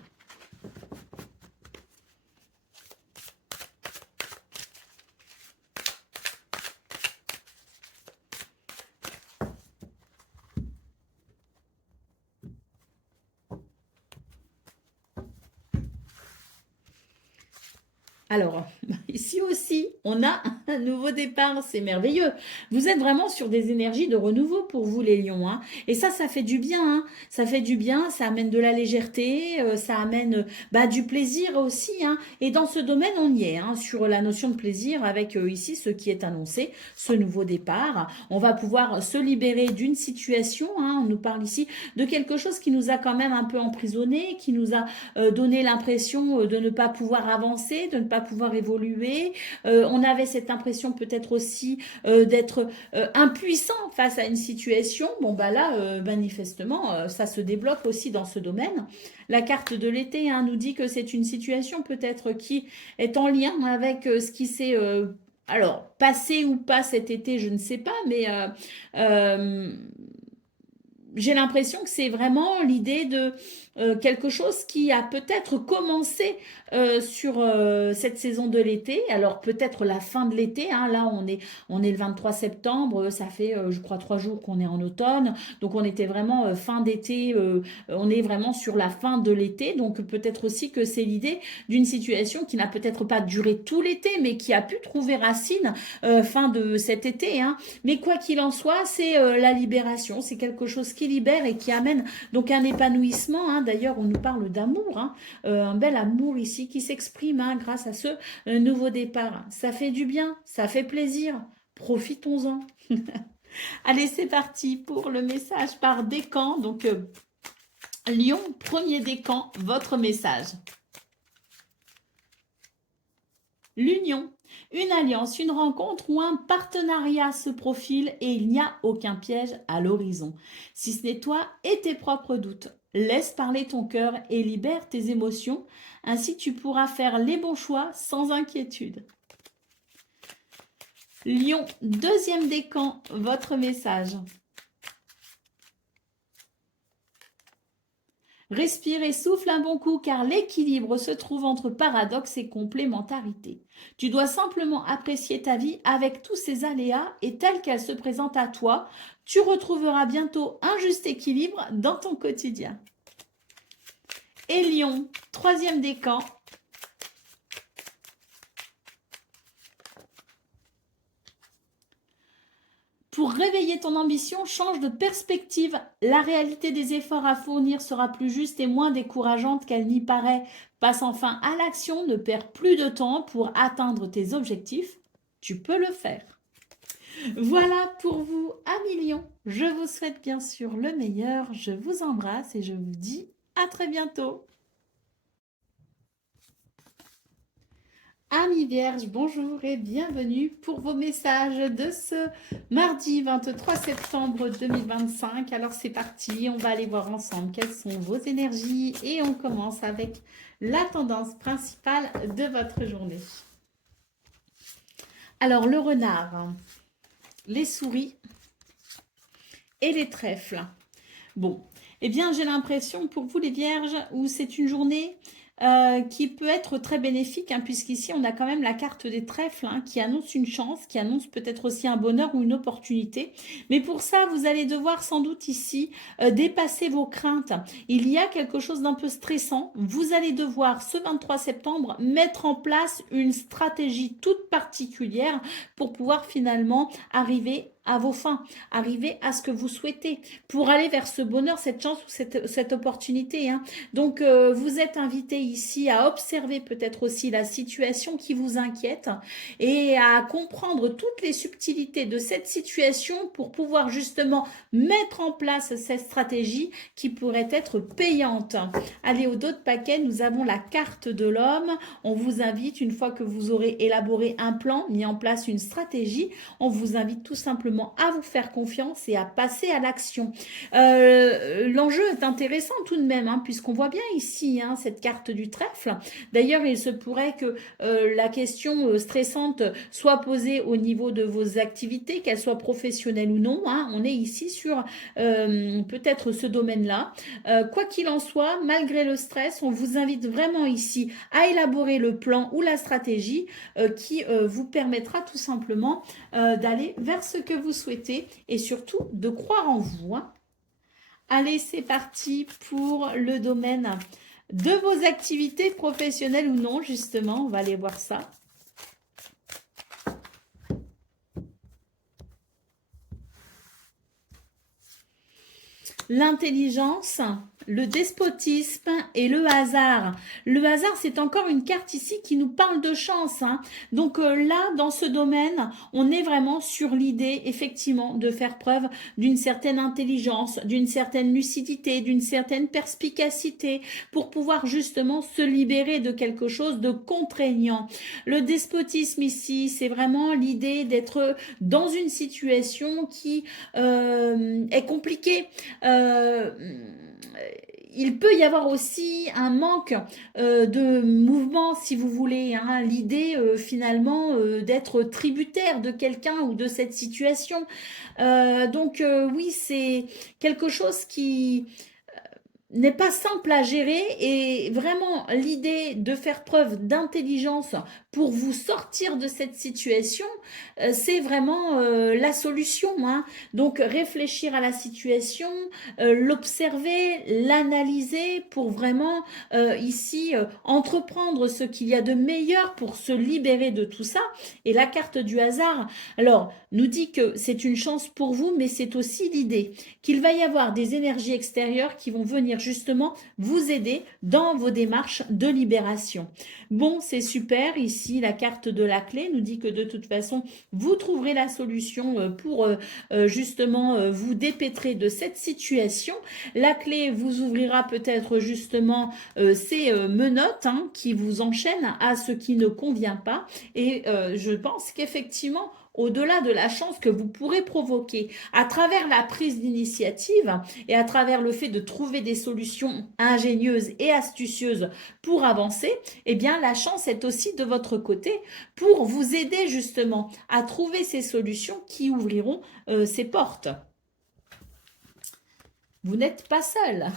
Alors, ici aussi, on a un nouveau départ, c'est merveilleux. Vous êtes vraiment sur des énergies de renouveau pour vous, les lions. Hein. Et ça fait du bien. Hein. Ça fait du bien, ça amène de la légèreté, ça amène du plaisir aussi. Hein. Et dans ce domaine, on y est, hein, sur la notion de plaisir avec ici ce qui est annoncé, ce nouveau départ. On va pouvoir se libérer d'une situation. Hein. On nous parle ici de quelque chose qui nous a quand même un peu emprisonné, qui nous a donné l'impression de ne pas pouvoir avancer, de ne pas pouvoir évoluer. On avait cette impression peut-être aussi d'être impuissant face à une situation. Bon, bah là, manifestement, ça se débloque aussi dans ce domaine. La carte de l'été hein, nous dit que c'est une situation peut-être qui est en lien avec ce qui s'est... alors, passé ou pas cet été, je ne sais pas, mais j'ai l'impression que c'est vraiment l'idée de quelque chose qui a peut-être commencé sur cette saison de l'été. Alors peut-être la fin de l'été. Hein, là, on est le 23 septembre. Ça fait, je crois, 3 jours qu'on est en automne. Donc on était vraiment fin d'été. On est vraiment sur la fin de l'été. Donc peut-être aussi que c'est l'idée d'une situation qui n'a peut-être pas duré tout l'été, mais qui a pu trouver racine fin de cet été. Hein. Mais quoi qu'il en soit, c'est la libération. C'est quelque chose qui libère et qui amène donc un épanouissement. Hein. D'ailleurs, on nous parle d'amour, hein. Un bel amour ici qui s'exprime hein, grâce à ce nouveau départ. Ça fait du bien, ça fait plaisir. Profitons-en. Allez, c'est parti pour le message par décan. Donc, Lion, premier décan, votre message. L'union, une alliance, une rencontre ou un partenariat se profile et il n'y a aucun piège à l'horizon. Si ce n'est toi et tes propres doutes, laisse parler ton cœur et libère tes émotions. Ainsi, tu pourras faire les bons choix sans inquiétude. Lion, deuxième décan, votre message. Respire et souffle un bon coup car l'équilibre se trouve entre paradoxe et complémentarité. Tu dois simplement apprécier ta vie avec tous ses aléas et telle qu'elle se présente à toi. Tu retrouveras bientôt un juste équilibre dans ton quotidien. Et Lion, troisième décan. Pour réveiller ton ambition, change de perspective. La réalité des efforts à fournir sera plus juste et moins décourageante qu'elle n'y paraît. Passe enfin à l'action, ne perds plus de temps pour atteindre tes objectifs. Tu peux le faire. Voilà pour vous, amis Lions. Je vous souhaite bien sûr le meilleur. Je vous embrasse et je vous dis à très bientôt. Amis Vierges, bonjour et bienvenue pour vos messages de ce mardi 23 septembre 2025. Alors c'est parti, on va aller voir ensemble quelles sont vos énergies et on commence avec la tendance principale de votre journée. Alors le renard, les souris et les trèfles. Bon, eh bien j'ai l'impression pour vous les Vierges où c'est une journée qui peut être très bénéfique, hein, puisqu'ici on a quand même la carte des trèfles qui annonce une chance, qui annonce peut-être aussi un bonheur ou une opportunité. Mais pour ça, vous allez devoir sans doute ici dépasser vos craintes. Il y a quelque chose d'un peu stressant. Vous allez devoir, ce 23 septembre, mettre en place une stratégie toute particulière pour pouvoir finalement arriver à vos fins, arriver à ce que vous souhaitez, pour aller vers ce bonheur, cette chance ou cette opportunité. Donc, vous êtes invité ici à observer peut-être aussi la situation qui vous inquiète et à comprendre toutes les subtilités de cette situation pour pouvoir justement mettre en place cette stratégie qui pourrait être payante. Allez, au dos de paquet, nous avons la carte de l'homme. On vous invite, une fois que vous aurez élaboré un plan, mis en place une stratégie, on vous invite tout simplement à vous faire confiance et à passer à l'action. L'enjeu est intéressant tout de même, puisqu'on voit bien ici cette carte du trèfle. D'ailleurs, il se pourrait que la question stressante soit posée au niveau de vos activités, qu'elles soient professionnelles ou non. On est ici sur peut-être ce domaine-là. Quoi qu'il en soit, malgré le stress, on vous invite vraiment ici à élaborer le plan ou la stratégie qui vous permettra tout simplement d'aller vers ce que vous souhaitez et surtout de croire en vous. Allez, c'est parti pour le domaine de vos activités professionnelles ou non, justement. On va aller voir ça. L'intelligence, le despotisme et le hasard. Le hasard, c'est encore une carte ici qui nous parle de chance. Donc là, dans ce domaine, on est vraiment sur l'idée, effectivement, de faire preuve d'une certaine intelligence, d'une certaine lucidité, d'une certaine perspicacité pour pouvoir justement se libérer de quelque chose de contraignant. Le despotisme ici, c'est vraiment l'idée d'être dans une situation qui est compliquée. Il peut y avoir aussi un manque de mouvement, si vous voulez. L'idée, finalement, d'être tributaire de quelqu'un ou de cette situation. Donc, oui, c'est quelque chose qui n'est pas simple à gérer et vraiment l'idée de faire preuve d'intelligence pour vous sortir de cette situation, c'est vraiment la solution. Donc réfléchir à la situation, l'observer, l'analyser pour vraiment ici entreprendre ce qu'il y a de meilleur pour se libérer de tout ça. Et la carte du hasard, alors, nous dit que c'est une chance pour vous, mais c'est aussi l'idée qu'il va y avoir des énergies extérieures qui vont venir venir justement vous aider dans vos démarches de libération. Bon, c'est super. Ici, la carte de la clé nous dit que de toute façon, vous trouverez la solution pour justement vous dépêtrer de cette situation. La clé vous ouvrira peut-être justement ces menottes hein, qui vous enchaînent à ce qui ne convient pas. Et je pense qu'effectivement, au-delà de la chance que vous pourrez provoquer à travers la prise d'initiative et à travers le fait de trouver des solutions ingénieuses et astucieuses pour avancer, eh bien la chance est aussi de votre côté pour vous aider justement à trouver ces solutions qui ouvriront ces portes. Vous n'êtes pas seul.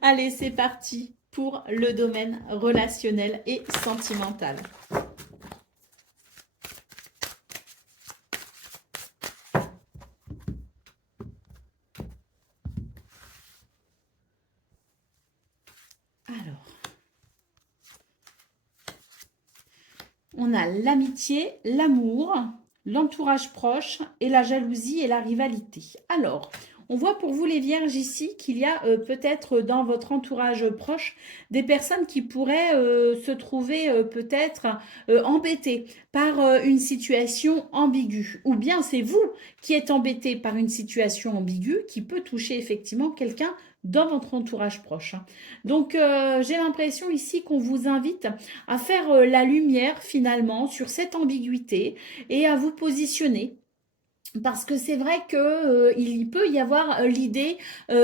Allez, c'est parti pour le domaine relationnel et sentimental. Alors, on a l'amitié, l'amour, l'entourage proche et la jalousie et la rivalité. Alors, on voit pour vous les vierges ici qu'il y a peut-être dans votre entourage proche des personnes qui pourraient se trouver peut-être embêtées par une situation ambiguë. Ou bien c'est vous qui êtes embêté par une situation ambiguë qui peut toucher effectivement quelqu'un dans votre entourage proche. Donc j'ai l'impression ici qu'on vous invite à faire la lumière finalement sur cette ambiguïté et à vous positionner. Parce que c'est vrai que il peut y avoir l'idée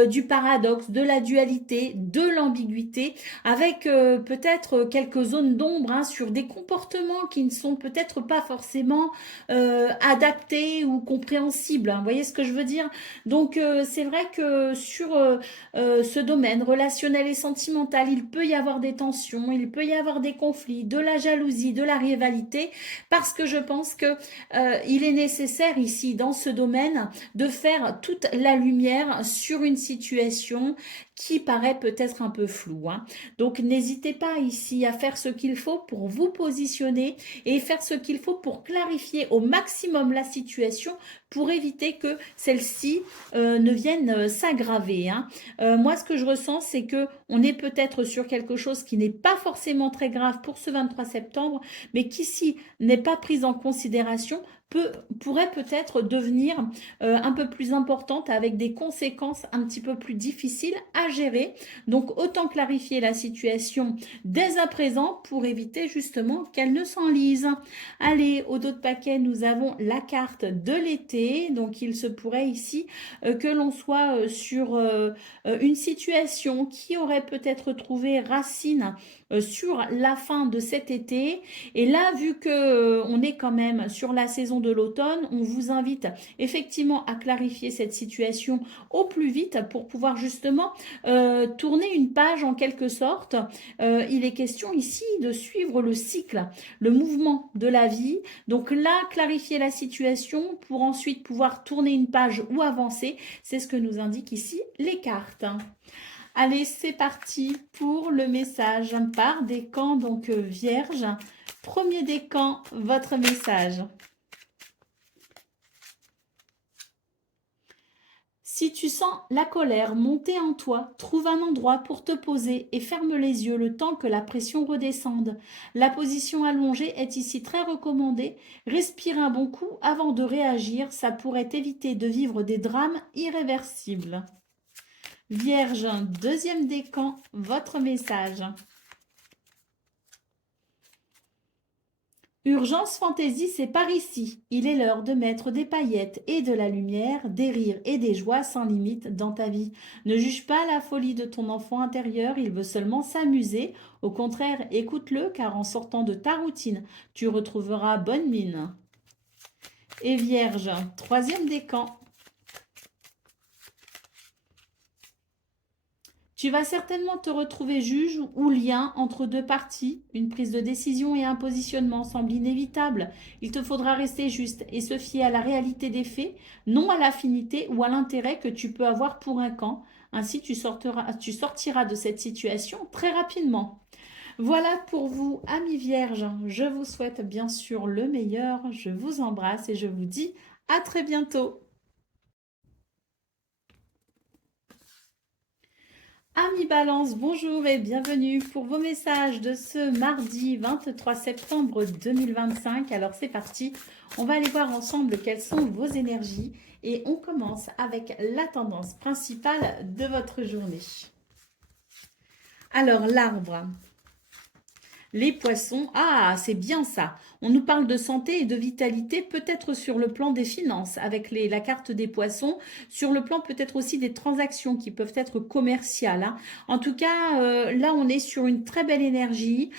du paradoxe, de la dualité, de l'ambiguïté, avec peut-être quelques zones d'ombre hein, sur des comportements qui ne sont peut-être pas forcément adaptés ou compréhensibles. Hein, vous voyez ce que je veux dire? Donc c'est vrai que sur ce domaine relationnel et sentimental, il peut y avoir des tensions, il peut y avoir des conflits, de la jalousie, de la rivalité, parce que je pense que il est nécessaire ici dans ce domaine de faire toute la lumière sur une situation qui paraît peut-être un peu floue. Hein. Donc n'hésitez pas ici à faire ce qu'il faut pour vous positionner et faire ce qu'il faut pour clarifier au maximum la situation pour éviter que celle-ci ne vienne s'aggraver. Hein. Moi, ce que je ressens, c'est que on est peut-être sur quelque chose qui n'est pas forcément très grave pour ce 23 septembre, mais qui, si n'est pas prise en considération, pourrait peut-être devenir un peu plus importante avec des conséquences un petit peu plus difficiles à gérer. Donc, autant clarifier la situation dès à présent pour éviter justement qu'elle ne s'enlise. Allez, au dos de paquet, nous avons la carte de l'été. Donc, il se pourrait ici que l'on soit sur une situation qui aurait peut-être trouvé racine sur la fin de cet été. Et là, vu que on est quand même sur la saison de l'automne, on vous invite effectivement à clarifier cette situation au plus vite pour pouvoir justement tourner une page en quelque sorte. Il est question ici de suivre le cycle, le mouvement de la vie. Donc là, clarifier la situation pour ensuite pouvoir tourner une page ou avancer, c'est ce que nous indiquent ici les cartes. Allez, c'est parti pour le message par décan, donc vierge. Premier décan, votre message. Si tu sens la colère monter en toi, trouve un endroit pour te poser et ferme les yeux le temps que la pression redescende. La position allongée est ici très recommandée. Respire un bon coup avant de réagir, ça pourrait éviter de vivre des drames irréversibles. Vierge, deuxième décan, votre message. Urgence fantaisie, c'est par ici. Il est l'heure de mettre des paillettes et de la lumière, des rires et des joies sans limite dans ta vie. Ne juge pas la folie de ton enfant intérieur, il veut seulement s'amuser. Au contraire, écoute-le car en sortant de ta routine, tu retrouveras bonne mine. Et Vierge, troisième décan. Tu vas certainement te retrouver juge ou lien entre deux parties. Une prise de décision et un positionnement semblent inévitables. Il te faudra rester juste et se fier à la réalité des faits, non à l'affinité ou à l'intérêt que tu peux avoir pour un camp. Ainsi, tu sortiras de cette situation très rapidement. Voilà pour vous, amis vierges. Je vous souhaite bien sûr le meilleur. Je vous embrasse et je vous dis à très bientôt. Amis Balance, bonjour et bienvenue pour vos messages de ce mardi 23 septembre 2025. Alors c'est parti, on va aller voir ensemble quelles sont vos énergies et on commence avec la tendance principale de votre journée. Alors l'arbre. Les poissons, ah, c'est bien ça. On nous parle de santé et de vitalité, peut-être sur le plan des finances, avec la carte des poissons, sur le plan peut-être aussi des transactions qui peuvent être commerciales, hein. En tout cas, là, on est sur une très belle énergie,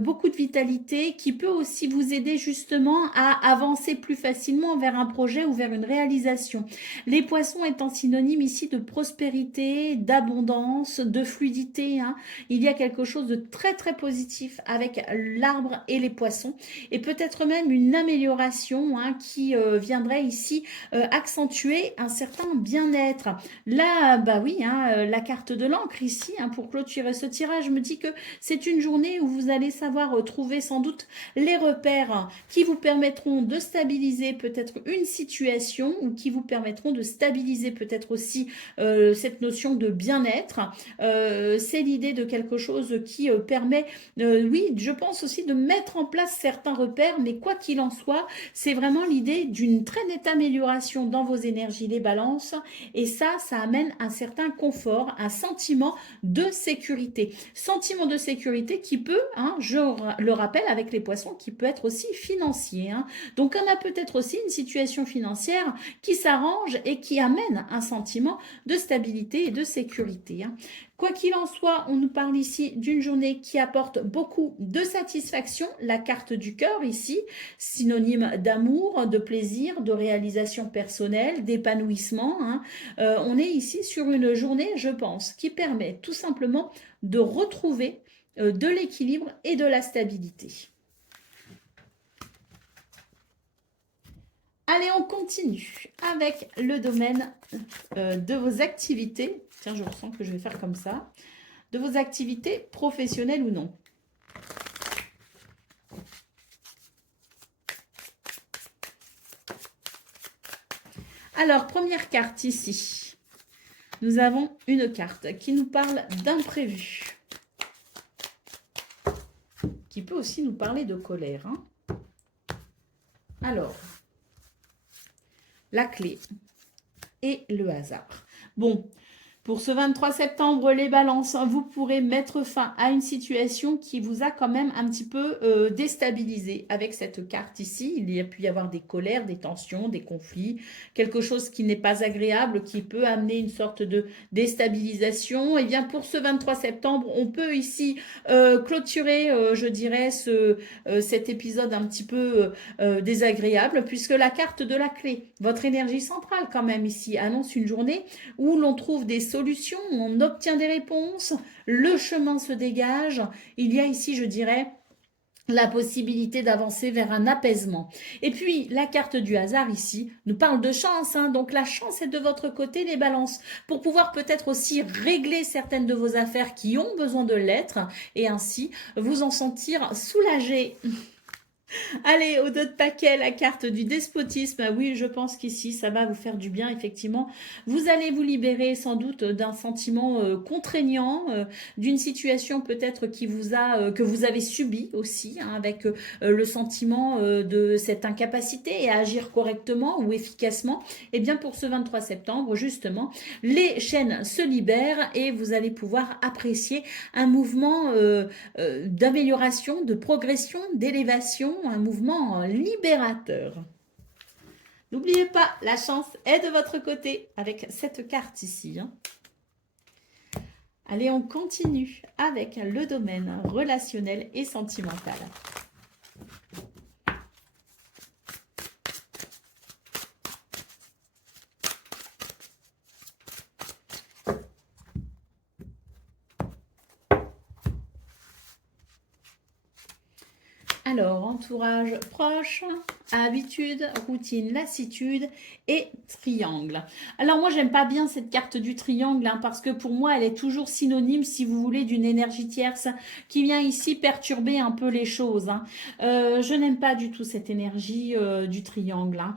beaucoup de vitalité, qui peut aussi vous aider justement à avancer plus facilement vers un projet ou vers une réalisation. Les poissons étant synonyme ici de prospérité, d'abondance, de fluidité, hein. Il y a quelque chose de très très positif avec l'arbre et les poissons et peut-être même une amélioration, hein, qui viendrait ici accentuer un certain bien-être. Là, bah oui, hein, la carte de l'encre ici, hein, pour clôturer ce tirage, me dit que c'est une journée où vous allez savoir trouver sans doute les repères qui vous permettront de stabiliser peut-être une situation ou qui vous permettront de stabiliser peut-être aussi cette notion de bien-être. C'est l'idée de quelque chose qui permet, oui, je pense aussi de mettre en place certains repères, mais quoi qu'il en soit, c'est vraiment l'idée d'une très nette amélioration dans vos énergies, les balances, et ça amène un certain confort, un sentiment de sécurité. Sentiment de sécurité qui peut, hein, je le rappelle avec les poissons, qui peut être aussi financier, hein. Donc on a peut-être aussi une situation financière qui s'arrange et qui amène un sentiment de stabilité et de sécurité, hein. Quoi qu'il en soit, on nous parle ici d'une journée qui apporte beaucoup de satisfaction. La carte du cœur ici, synonyme d'amour, de plaisir, de réalisation personnelle, d'épanouissement, hein. On est ici sur une journée, je pense, qui permet tout simplement de retrouver de l'équilibre et de la stabilité. Allez, on continue avec le domaine de vos activités. Tiens, je ressens que je vais faire comme ça. De vos activités professionnelles ou non. Alors, première carte ici. Nous avons une carte qui nous parle d'imprévu. Qui peut aussi nous parler de colère, hein. Alors, la clé et le hasard. Bon, pour ce 23 septembre, les balances, vous pourrez mettre fin à une situation qui vous a quand même un petit peu déstabilisé avec cette carte ici. Il y a pu y avoir des colères, des tensions, des conflits, quelque chose qui n'est pas agréable, qui peut amener une sorte de déstabilisation. Et bien pour ce 23 septembre, on peut ici clôturer, je dirais, cet épisode un petit peu désagréable, puisque la carte de la clé, votre énergie centrale quand même ici, annonce une journée où l'on trouve des solutions, on obtient des réponses, le chemin se dégage. Il y a ici, je dirais, la possibilité d'avancer vers un apaisement. Et puis, la carte du hasard ici nous parle de chance, hein, donc la chance est de votre côté, les balances, pour pouvoir peut-être aussi régler certaines de vos affaires qui ont besoin de l'être, et ainsi vous en sentir soulagé. Allez, au dos de paquet, la carte du despotisme. Oui, je pense qu'ici, ça va vous faire du bien, effectivement. Vous allez vous libérer sans doute d'un sentiment contraignant, d'une situation peut-être qui vous a, que vous avez subi aussi, hein, avec le sentiment de cette incapacité à agir correctement ou efficacement. Et bien pour ce 23 septembre, justement, les chaînes se libèrent et vous allez pouvoir apprécier un mouvement d'amélioration, de progression, d'élévation, un mouvement libérateur. N'oubliez pas, la chance est de votre côté avec cette carte ici, hein. Allez, on continue avec le domaine relationnel et sentimental. Alors, entourage proche, Habitude, routine, lassitude et triangle. Alors moi, j'aime pas bien cette carte du triangle hein, parce que pour moi, elle est toujours synonyme, si vous voulez, d'une énergie tierce qui vient ici perturber un peu les choses. Hein. Je n'aime pas du tout cette énergie du triangle. Hein.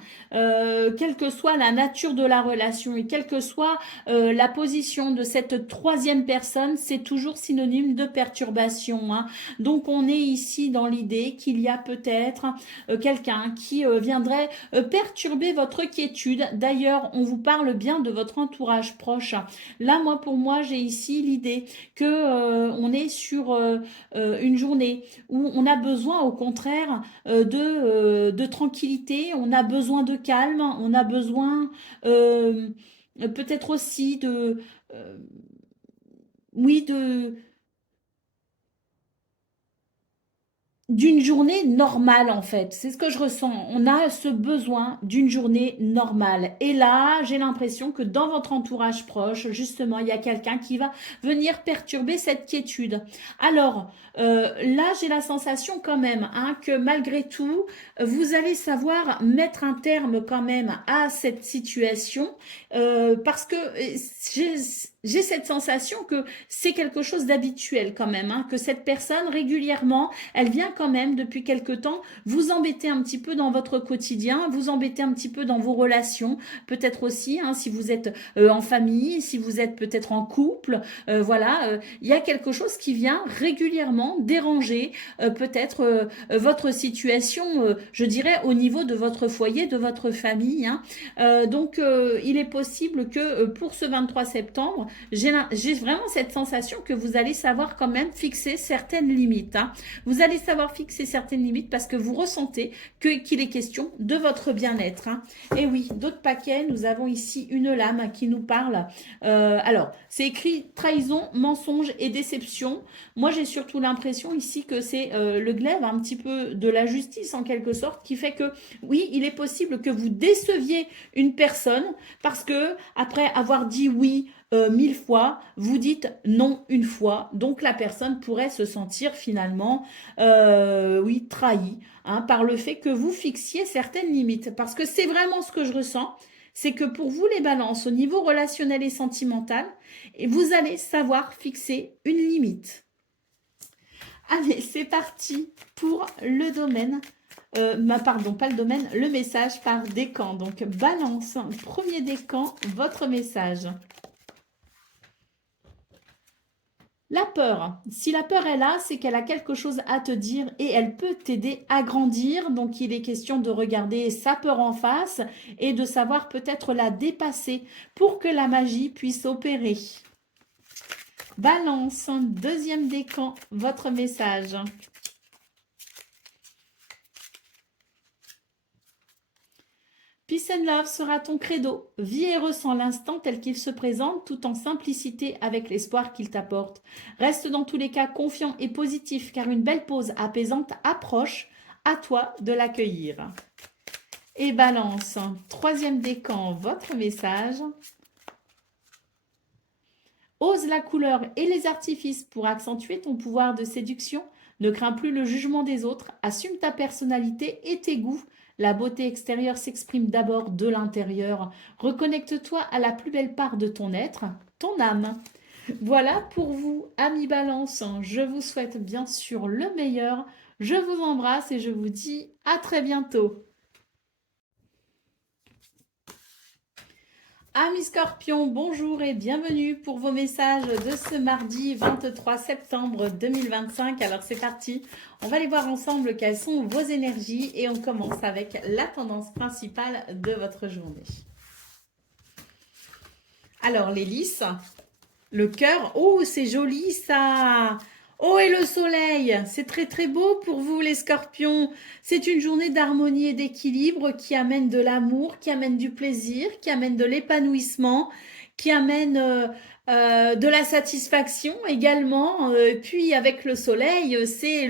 Quelle que soit la nature de la relation et quelle que soit la position de cette troisième personne, c'est toujours synonyme de perturbation. Hein. Donc on est ici dans l'idée qu'il y a peut-être quelqu'un qui viendrait perturber votre quiétude. D'ailleurs, on vous parle bien de votre entourage proche. Là, moi, pour moi, j'ai ici l'idée que on est sur une journée où on a besoin, au contraire, de tranquillité, on a besoin de calme, on a besoin peut-être aussi euh, oui, d'une journée normale en fait. C'est ce que je ressens. On a ce besoin d'une journée normale. Et là, j'ai l'impression que dans votre entourage proche, justement, il y a quelqu'un qui va venir perturber cette quiétude. Alors, là, j'ai la sensation quand même hein, que malgré tout, vous allez savoir mettre un terme quand même à cette situation parce que j'ai... J'ai cette sensation que c'est quelque chose d'habituel quand même, hein, que cette personne régulièrement elle vient quand même depuis quelque temps vous embêter un petit peu dans votre quotidien, vous embêter un petit peu dans vos relations, peut-être aussi hein, si vous êtes en famille, si vous êtes peut-être en couple, voilà, il y a quelque chose qui vient régulièrement déranger peut-être votre situation, je dirais au niveau de votre foyer, de votre famille. Hein. Donc il est possible que pour ce 23 septembre, j'ai vraiment cette sensation que vous allez savoir quand même fixer certaines limites. Hein. Vous allez savoir fixer certaines limites parce que vous ressentez qu'il est question de votre bien-être. Hein. Et oui, d'autres paquets, nous avons ici une lame qui nous parle. Alors, c'est écrit trahison, mensonge et déception. Moi, j'ai surtout l'impression ici que c'est le glaive un petit peu de la justice en quelque sorte qui fait que oui, il est possible que vous déceviez une personne parce que après avoir dit oui 1000 fois, vous dites non une fois, donc la personne pourrait se sentir finalement, oui, trahie hein, par le fait que vous fixiez certaines limites. Parce que c'est vraiment ce que je ressens, c'est que pour vous les balances au niveau relationnel et sentimental, vous allez savoir fixer une limite. Allez, c'est parti pour le domaine. Pardon, pas le domaine, le message par décan. Donc, balance, premier décan, votre message. La peur. Si la peur est là, c'est qu'elle a quelque chose à te dire et elle peut t'aider à grandir. Donc, il est question de regarder sa peur en face et de savoir peut-être la dépasser pour que la magie puisse opérer. Balance, deuxième décan, votre message. Peace and love sera ton credo. Vis et ressens l'instant tel qu'il se présente tout en simplicité avec l'espoir qu'il t'apporte. Reste dans tous les cas confiant et positif car une belle pause apaisante approche. À toi de l'accueillir. Et balance, troisième décan, votre message. Ose la couleur et les artifices pour accentuer ton pouvoir de séduction. Ne crains plus le jugement des autres. Assume ta personnalité et tes goûts. La beauté extérieure s'exprime d'abord de l'intérieur. Reconnecte-toi à la plus belle part de ton être, ton âme. Voilà pour vous, amis Balance. Je vous souhaite bien sûr le meilleur. Je vous embrasse et je vous dis à très bientôt. Amis Scorpions, bonjour et bienvenue pour vos messages de ce mardi 23 septembre 2025. Alors c'est parti, on va aller voir ensemble quelles sont vos énergies et on commence avec la tendance principale de votre journée. Alors les lys, le cœur, oh c'est joli ça. Oh et le soleil, c'est très très beau pour vous les scorpions. C'est une journée d'harmonie et d'équilibre qui amène de l'amour, qui amène du plaisir, qui amène de l'épanouissement, qui amène de la satisfaction également, puis avec le soleil, c'est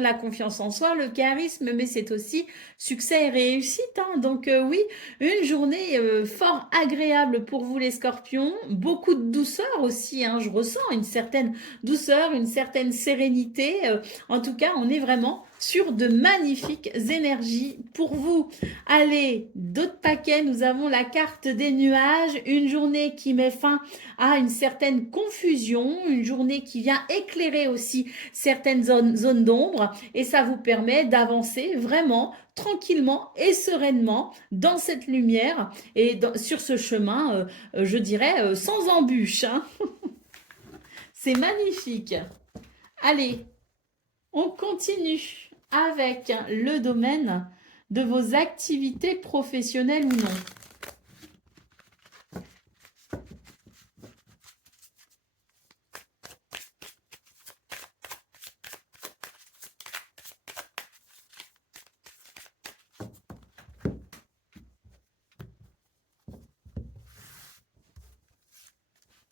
la confiance en soi, le charisme, mais c'est aussi succès et réussite, hein. Donc oui, une journée fort agréable pour vous les scorpions, beaucoup de douceur aussi, hein. Je ressens une certaine douceur, une certaine sérénité. En tout cas, on est vraiment sur de magnifiques énergies pour vous. Allez, d'autres paquets, nous avons la carte des nuages, une journée qui met fin à une certaine confusion, une journée qui vient éclairer aussi certaines zones d'ombre et ça vous permet d'avancer vraiment tranquillement et sereinement dans cette lumière et sur ce chemin, je dirais, sans embûche, hein. C'est magnifique. Allez, on continue avec le domaine de vos activités professionnelles ou non.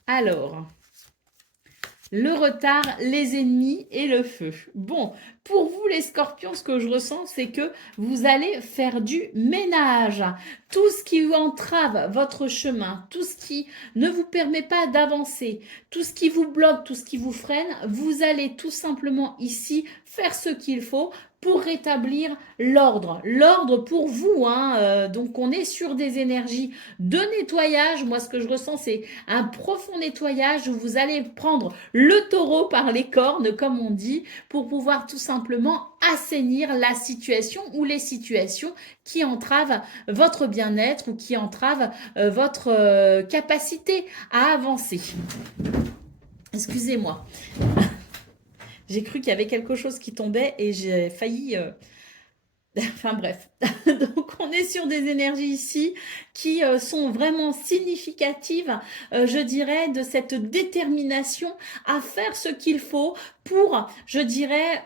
Alors, le retard, les ennemis et le feu. Bon, pour vous les scorpions, ce que je ressens, c'est que vous allez faire du ménage. Tout ce qui entrave votre chemin, tout ce qui ne vous permet pas d'avancer, tout ce qui vous bloque, tout ce qui vous freine, vous allez tout simplement ici faire ce qu'il faut pour rétablir l'ordre. L'ordre pour vous, hein. Donc on est sur des énergies de nettoyage. Moi, ce que je ressens, c'est un profond nettoyage où vous allez prendre le taureau par les cornes, comme on dit, pour pouvoir tout simplement assainir la situation ou les situations qui entravent votre bien-être ou qui entravent votre capacité à avancer. Excusez-moi. J'ai cru qu'il y avait quelque chose qui tombait et j'ai failli... Enfin bref, donc on est sur des énergies ici qui sont vraiment significatives, je dirais, de cette détermination à faire ce qu'il faut pour, je dirais,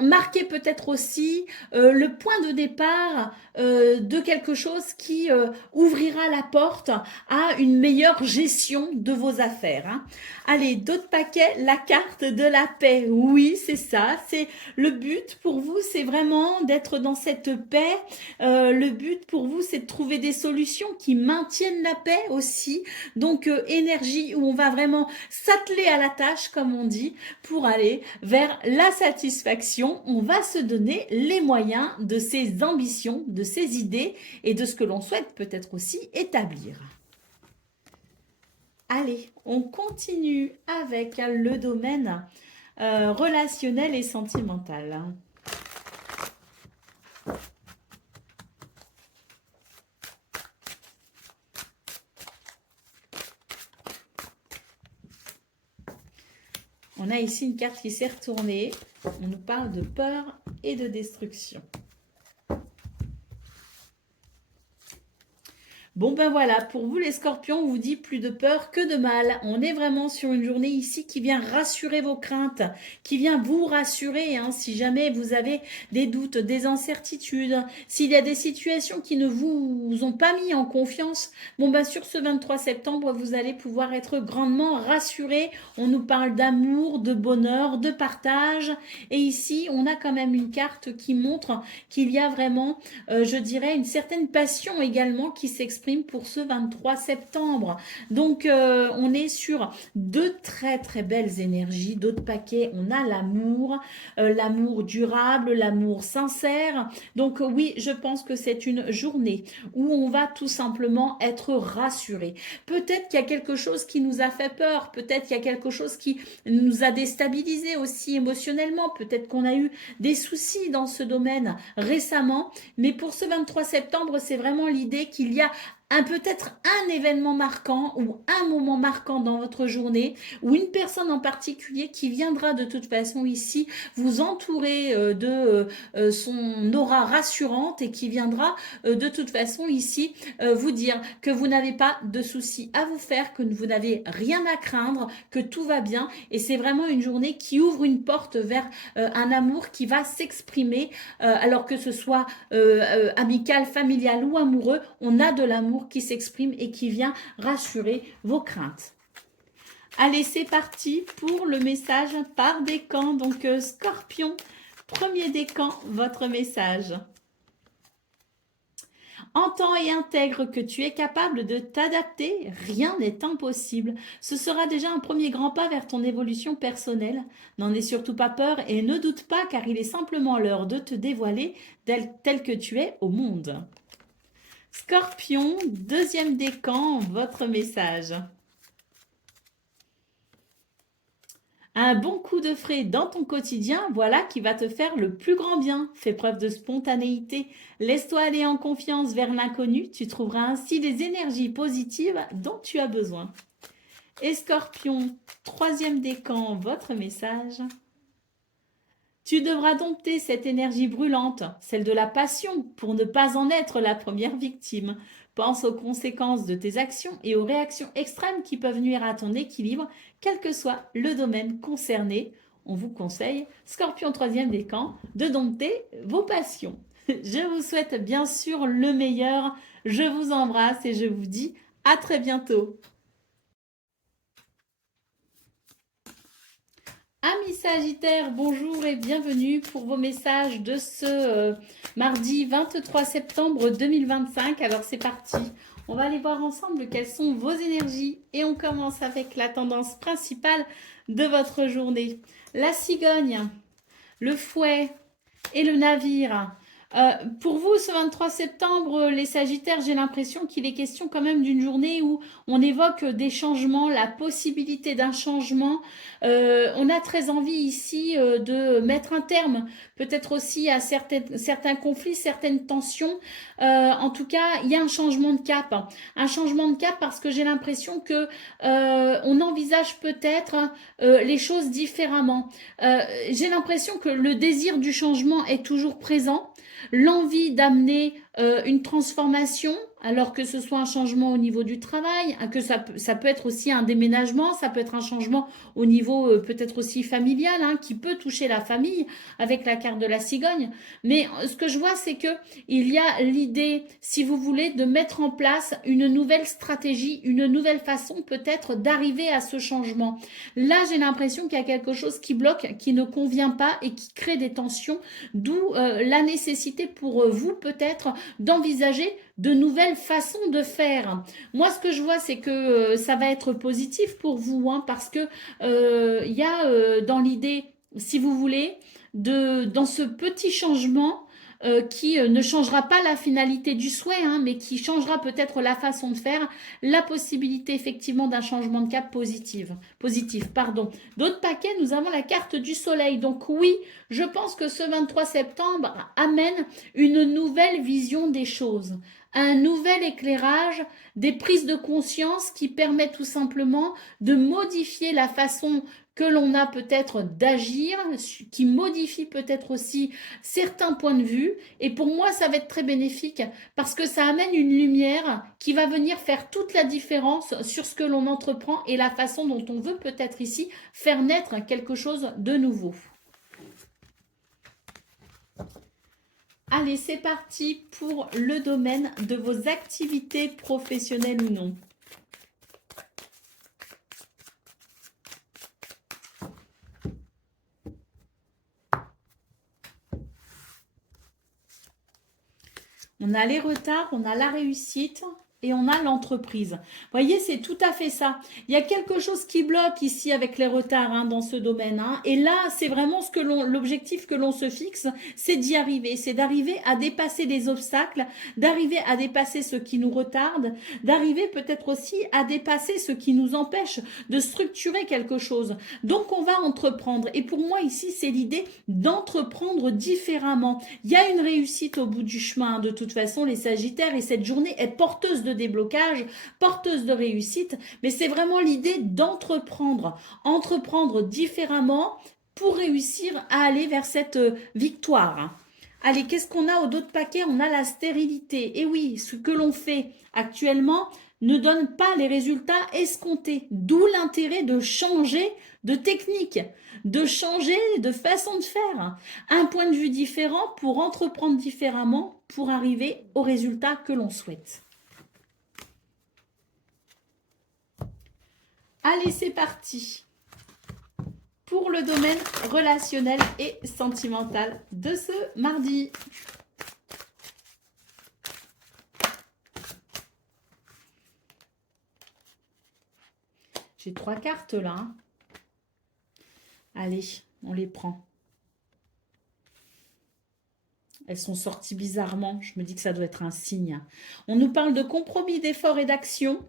marquer peut-être aussi le point de départ de quelque chose qui ouvrira la porte à une meilleure gestion de vos affaires, hein. Allez, d'autres paquets, la carte de la paix. Oui, c'est ça. C'est le but pour vous, c'est vraiment d'être dans cette paix. Le but pour vous, c'est de trouver des solutions qui maintiennent la paix aussi. Donc, énergie où on va vraiment s'atteler à la tâche, comme on dit, pour aller vers la satisfaction. On va se donner les moyens de ses ambitions, de ses idées et de ce que l'on souhaite peut-être aussi établir. Allez, on continue avec le domaine relationnel et sentimental. On a ici une carte qui s'est retournée. On nous parle de peur et de destruction. Bon ben voilà, pour vous les scorpions, on vous dit plus de peur que de mal. On est vraiment sur une journée ici qui vient rassurer vos craintes, qui vient vous rassurer, hein, si jamais vous avez des doutes, des incertitudes, s'il y a des situations qui ne vous ont pas mis en confiance. Bon ben sur ce 23 septembre, vous allez pouvoir être grandement rassurés. On nous parle d'amour, de bonheur, de partage. Et ici, on a quand même une carte qui montre qu'il y a vraiment, je dirais, une certaine passion également qui s'exprime pour ce 23 septembre. Donc, on est sur de très très belles énergies, d'autres paquets. On a l'amour durable, l'amour sincère. Donc, oui, je pense que c'est une journée où on va tout simplement être rassuré. Peut-être qu'il y a quelque chose qui nous a fait peur, peut-être qu'il y a quelque chose qui nous a déstabilisé aussi émotionnellement, peut-être qu'on a eu des soucis dans ce domaine récemment, mais pour ce 23 septembre, c'est vraiment l'idée qu'il y a peut-être un événement marquant ou un moment marquant dans votre journée ou une personne en particulier qui viendra de toute façon ici vous entourer de son aura rassurante et qui viendra de toute façon ici vous dire que vous n'avez pas de soucis à vous faire, que vous n'avez rien à craindre, que tout va bien et c'est vraiment une journée qui ouvre une porte vers un amour qui va s'exprimer alors que ce soit amical, familial ou amoureux, on a de l'amour l'amour qui s'exprime et qui vient rassurer vos craintes. Allez, c'est parti pour le message par décan. Donc, Scorpion, premier décan, votre message. Entends et intègre que tu es capable de t'adapter, rien n'est impossible. Ce sera déjà un premier grand pas vers ton évolution personnelle. N'en aie surtout pas peur et ne doute pas car il est simplement l'heure de te dévoiler tel que tu es au monde. Scorpion, deuxième décan, votre message. Un bon coup de frais dans ton quotidien, voilà qui va te faire le plus grand bien. Fais preuve de spontanéité. Laisse-toi aller en confiance vers l'inconnu. Tu trouveras ainsi les énergies positives dont tu as besoin. Et Scorpion, troisième décan, votre message. Tu devras dompter cette énergie brûlante, celle de la passion, pour ne pas en être la première victime. Pense aux conséquences de tes actions et aux réactions extrêmes qui peuvent nuire à ton équilibre, quel que soit le domaine concerné. On vous conseille, Scorpion 3e décan, de dompter vos passions. Je vous souhaite bien sûr le meilleur. Je vous embrasse et je vous dis à très bientôt. Amis Sagittaires, bonjour et bienvenue pour vos messages de ce mardi 23 septembre 2025. Alors c'est parti, on va aller voir ensemble quelles sont vos énergies et on commence avec la tendance principale de votre journée. La cigogne, le fouet et le navire. Pour vous, ce 23 septembre, les Sagittaires, j'ai l'impression qu'il est question quand même d'une journée où on évoque des changements, la possibilité d'un changement. On a très envie ici de mettre un terme, peut-être aussi à certains conflits, certaines tensions. En tout cas, il y a un changement de cap. Un changement de cap parce que j'ai l'impression que on envisage peut-être les choses différemment. J'ai l'impression que le désir du changement est toujours présent. L'envie d'amener une transformation, alors que ce soit un changement au niveau du travail, que ça peut être aussi un déménagement, ça peut être un changement au niveau peut-être aussi familial, hein, qui peut toucher la famille avec la carte de la cigogne. Mais ce que je vois, c'est que il y a l'idée, si vous voulez, de mettre en place une nouvelle stratégie, une nouvelle façon peut-être d'arriver à ce changement. Là, j'ai l'impression qu'il y a quelque chose qui bloque, qui ne convient pas et qui crée des tensions, d'où la nécessité pour vous peut-être d'envisager de nouvelles façons de faire. Moi, ce que je vois, c'est que ça va être positif pour vous, hein, parce que il y a dans l'idée, si vous voulez, dans ce petit changement qui ne changera pas la finalité du souhait, hein, mais qui changera peut-être la façon de faire, la possibilité effectivement d'un changement de cap positif. D'autre paquet, nous avons la carte du soleil. Donc oui, je pense que ce 23 septembre amène une nouvelle vision des choses, un nouvel éclairage, des prises de conscience qui permettent tout simplement de modifier la façon que l'on a peut-être d'agir, qui modifie peut-être aussi certains points de vue. Et pour moi, ça va être très bénéfique parce que ça amène une lumière qui va venir faire toute la différence sur ce que l'on entreprend et la façon dont on veut peut-être ici faire naître quelque chose de nouveau. Allez, c'est parti pour le domaine de vos activités professionnelles ou non. On a les retards, on a la réussite et on a l'entreprise. Vous voyez, c'est tout à fait ça. Il y a quelque chose qui bloque ici avec les retards, hein, dans ce domaine, hein. Et là, c'est vraiment l'objectif que l'on se fixe, c'est d'y arriver. C'est d'arriver à dépasser les obstacles, d'arriver à dépasser ce qui nous retarde, d'arriver peut-être aussi à dépasser ce qui nous empêche de structurer quelque chose. Donc, on va entreprendre. Et pour moi, ici, c'est l'idée d'entreprendre différemment. Il y a une réussite au bout du chemin, de toute façon, les Sagittaires, et cette journée est porteuse de déblocage, porteuse de réussite, mais c'est vraiment l'idée d'entreprendre, entreprendre différemment pour réussir à aller vers cette victoire. Allez, qu'est-ce qu'on a au dos de paquet? On a la stérilité. Et oui, ce que l'on fait actuellement ne donne pas les résultats escomptés, d'où l'intérêt de changer de technique, de changer de façon de faire, un point de vue différent pour entreprendre différemment, pour arriver au résultat que l'on souhaite. Allez, c'est parti pour le domaine relationnel et sentimental de ce mardi. J'ai 3 cartes là. Hein. Allez, on les prend. Elles sont sorties bizarrement. Je me dis que ça doit être un signe. On nous parle de compromis, d'efforts et d'action.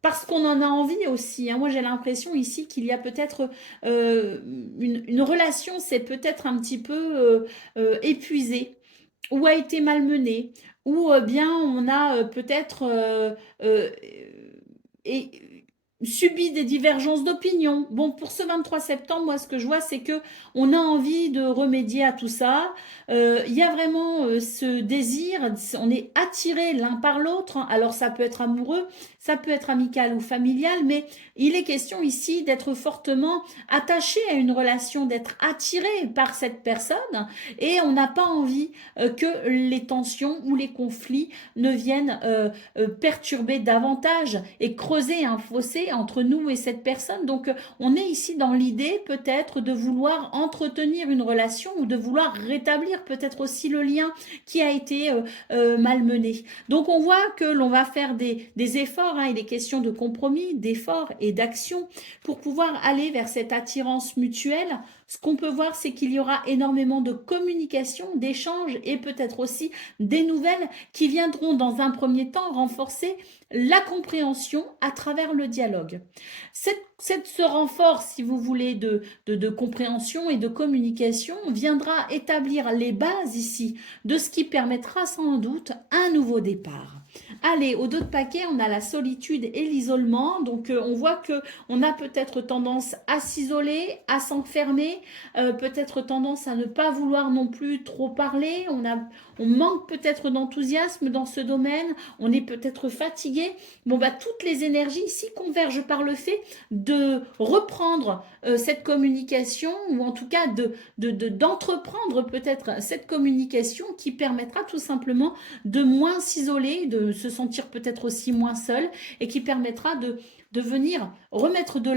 Parce qu'on en a envie aussi. Hein. Moi, j'ai l'impression ici qu'il y a peut-être une relation, c'est peut-être un petit peu épuisée, ou a été malmenée, ou bien on a peut-être et subit des divergences d'opinion. Bon, pour ce 23 septembre, moi, ce que je vois, c'est que on a envie de remédier à tout ça. Il y a vraiment ce désir, on est attiré l'un par l'autre. Alors, ça peut être amoureux, ça peut être amical ou familial, mais il est question ici d'être fortement attaché à une relation, d'être attiré par cette personne, et on n'a pas envie que les tensions ou les conflits ne viennent perturber davantage et creuser un fossé entre nous et cette personne. Donc, on est ici dans l'idée peut-être de vouloir entretenir une relation ou de vouloir rétablir peut-être aussi le lien qui a été malmené. Donc, on voit que l'on va faire des efforts, hein, il est question de compromis, d'efforts et d'action pour pouvoir aller vers cette attirance mutuelle. Ce qu'on peut voir, c'est qu'il y aura énormément de communication, d'échanges et peut-être aussi des nouvelles qui viendront dans un premier temps renforcer la compréhension à travers le dialogue. Ce renfort, si vous voulez, de compréhension et de communication viendra établir les bases ici de ce qui permettra sans doute un nouveau départ. Allez, au dos de paquet, on a la solitude et l'isolement. Donc, on voit que on a peut-être tendance à s'isoler, à s'enfermer, peut-être tendance à ne pas vouloir non plus trop parler. On manque peut-être d'enthousiasme dans ce domaine. On est peut-être fatigué. Bon, bah, toutes les énergies ici convergent par le fait de reprendre cette communication ou en tout cas d'entreprendre peut-être cette communication qui permettra tout simplement de moins s'isoler, de se sentir peut-être aussi moins seul et qui permettra de venir remettre de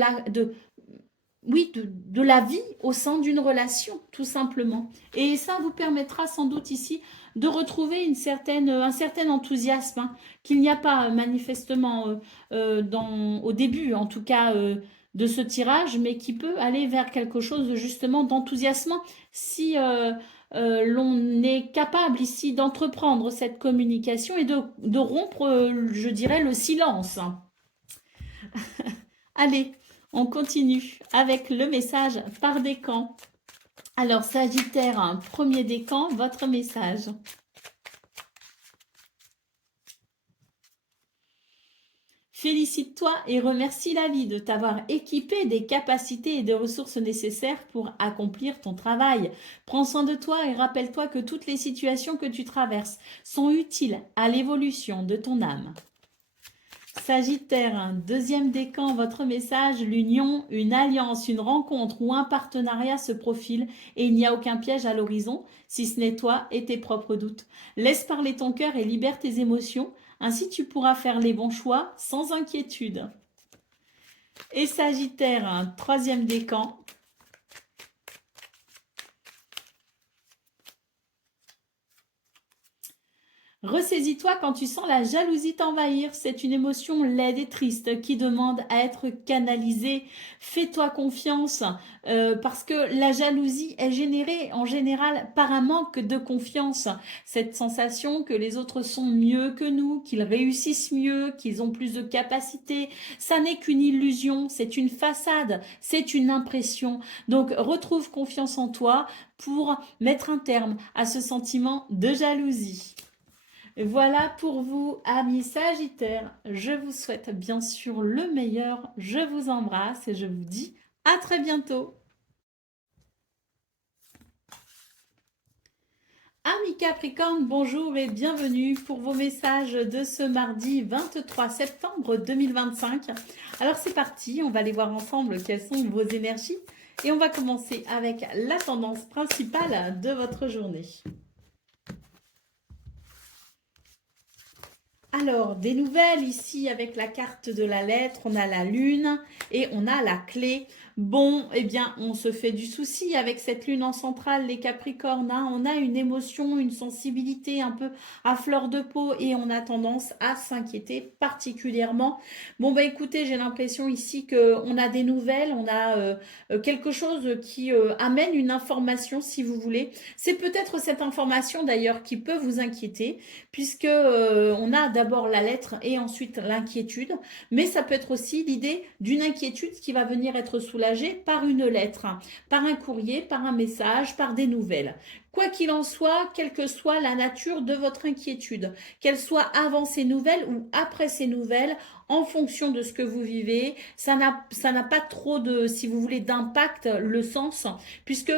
la vie au sein d'une relation, tout simplement. Et ça vous permettra sans doute ici de retrouver un certain enthousiasme hein, qu'il n'y a pas manifestement au début, en tout cas, de ce tirage, mais qui peut aller vers quelque chose de justement d'enthousiasmant si l'on est capable ici d'entreprendre cette communication et de rompre, je dirais, le silence. Allez, on continue avec le message par décan. Alors, Sagittaire, un premier décan, votre message. Félicite-toi et remercie la vie de t'avoir équipé des capacités et des ressources nécessaires pour accomplir ton travail. Prends soin de toi et rappelle-toi que toutes les situations que tu traverses sont utiles à l'évolution de ton âme. Sagittaire, deuxième décan, votre message, l'union, une alliance, une rencontre ou un partenariat se profile et il n'y a aucun piège à l'horizon, si ce n'est toi et tes propres doutes. Laisse parler ton cœur et libère tes émotions, ainsi tu pourras faire les bons choix sans inquiétude. Et Sagittaire, troisième décan, ressaisis-toi quand tu sens la jalousie t'envahir. C'est une émotion laide et triste qui demande à être canalisée. Fais-toi confiance parce que la jalousie est générée en général par un manque de confiance. Cette sensation que les autres sont mieux que nous, qu'ils réussissent mieux, qu'ils ont plus de capacités, ça n'est qu'une illusion, c'est une façade, c'est une impression. Donc retrouve confiance en toi pour mettre un terme à ce sentiment de jalousie. Voilà pour vous, amis Sagittaires. Je vous souhaite bien sûr le meilleur. Je vous embrasse et je vous dis à très bientôt. Amis Capricorne, bonjour et bienvenue pour vos messages de ce mardi 23 septembre 2025. Alors c'est parti, on va aller voir ensemble quelles sont vos énergies et on va commencer avec la tendance principale de votre journée. Alors, des nouvelles ici avec la carte de la lettre, on a la lune et on a la clé. Bon, eh bien, on se fait du souci avec cette lune en centrale, les Capricornes, hein. On a une émotion, une sensibilité un peu à fleur de peau et on a tendance à s'inquiéter particulièrement. Bon, bah écoutez, j'ai l'impression ici qu'on a des nouvelles, on a quelque chose qui amène une information, si vous voulez. C'est peut-être cette information d'ailleurs qui peut vous inquiéter puisque on a d'abord la lettre et ensuite l'inquiétude, mais ça peut être aussi l'idée d'une inquiétude qui va venir être soulagée par une lettre, par un courrier, par un message, par des nouvelles. Quoi qu'il en soit, quelle que soit la nature de votre inquiétude, qu'elle soit avant ces nouvelles ou après ces nouvelles, en fonction de ce que vous vivez, ça n'a pas trop de, si vous voulez, d'impact, le sens, puisque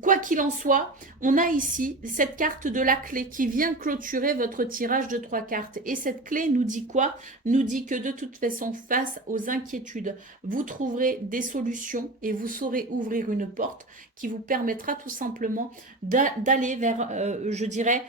quoi qu'il en soit, on a ici cette carte de la clé qui vient clôturer votre tirage de 3 cartes. Et cette clé nous dit quoi? Nous dit que de toute façon, face aux inquiétudes, vous trouverez des solutions et vous saurez ouvrir une porte qui vous permettra tout simplement d'aller vers, je dirais,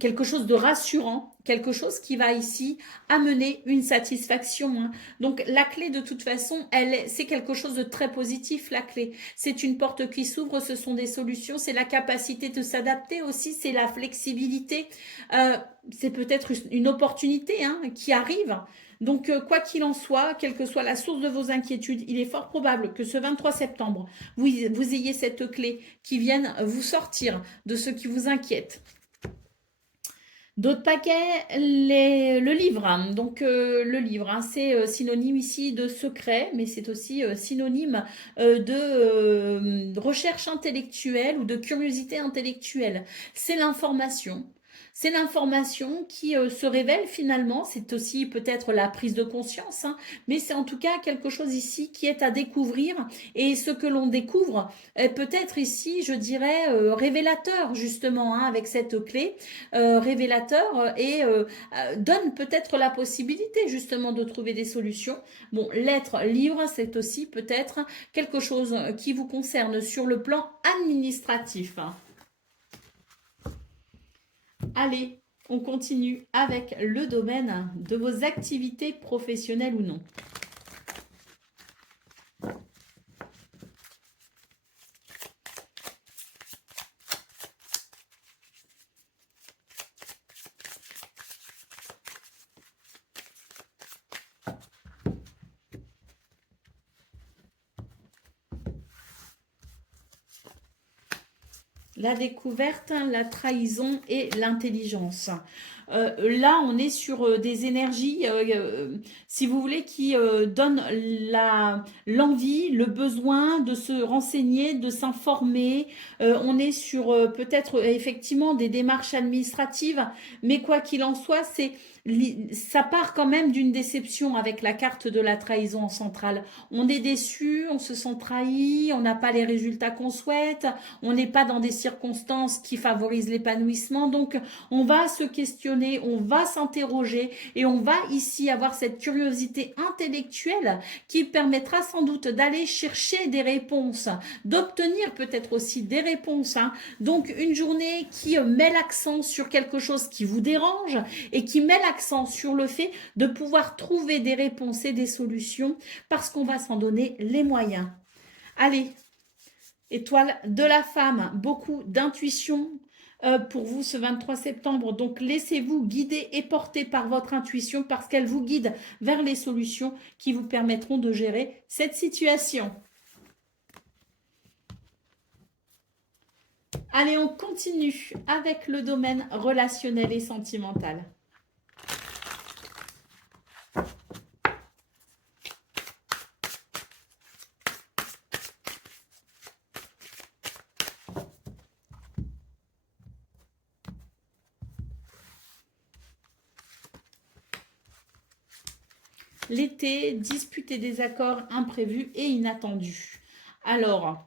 quelque chose de rassurant, quelque chose qui va ici amener une satisfaction, hein. Donc la clé de toute façon, c'est quelque chose de très positif, la clé. C'est une porte qui s'ouvre, ce sont des solutions, c'est la capacité de s'adapter aussi, c'est la flexibilité, euh, c'est peut-être une opportunité, hein, qui arrive. Donc, quoi qu'il en soit, quelle que soit la source de vos inquiétudes, il est fort probable que ce 23 septembre, vous ayez cette clé qui vienne vous sortir de ce qui vous inquiète. D'autres paquets, le livre, hein. Donc le livre, hein, c'est synonyme ici de secret, mais c'est aussi synonyme de recherche intellectuelle ou de curiosité intellectuelle. C'est l'information. C'est l'information qui se révèle finalement, c'est aussi peut-être la prise de conscience, hein, mais c'est en tout cas quelque chose ici qui est à découvrir et ce que l'on découvre est peut-être ici, je dirais, révélateur justement, hein, avec cette clé révélateur et donne peut-être la possibilité justement de trouver des solutions. Bon, l'être livre, c'est aussi peut-être quelque chose qui vous concerne sur le plan administratif. Allez, on continue avec le domaine de vos activités professionnelles ou non. La découverte, la trahison et l'intelligence. Là, on est sur des énergies, si vous voulez, qui donnent l'envie, le besoin de se renseigner, de s'informer. On est sur peut-être effectivement des démarches administratives, mais quoi qu'il en soit, ça part quand même d'une déception avec la carte de la trahison en centrale. On est déçu, on se sent trahi, on n'a pas les résultats qu'on souhaite, on n'est pas dans des circonstances qui favorisent l'épanouissement. Donc, on va se questionner, on va s'interroger et on va ici avoir cette curiosité intellectuelle qui permettra sans doute d'aller chercher des réponses, d'obtenir peut-être aussi des réponses, hein. Donc, une journée qui met l'accent sur quelque chose qui vous dérange et qui met l'accent sur le fait de pouvoir trouver des réponses et des solutions parce qu'on va s'en donner les moyens. Allez, étoile de la femme, beaucoup d'intuition pour vous ce 23 septembre. Donc, laissez-vous guider et porter par votre intuition parce qu'elle vous guide vers les solutions qui vous permettront de gérer cette situation. Allez, on continue avec le domaine relationnel et sentimental. L'été, disputes et désaccords imprévus et inattendus. Alors,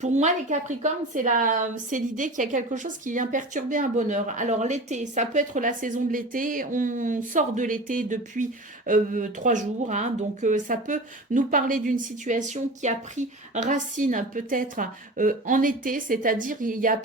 Pour moi, les Capricornes, c'est l'idée qu'il y a quelque chose qui vient perturber un bonheur. Alors l'été, ça peut être la saison de l'été. On sort de l'été depuis 3 jours, hein. Donc ça peut nous parler d'une situation qui a pris racine peut-être en été, c'est-à-dire il y a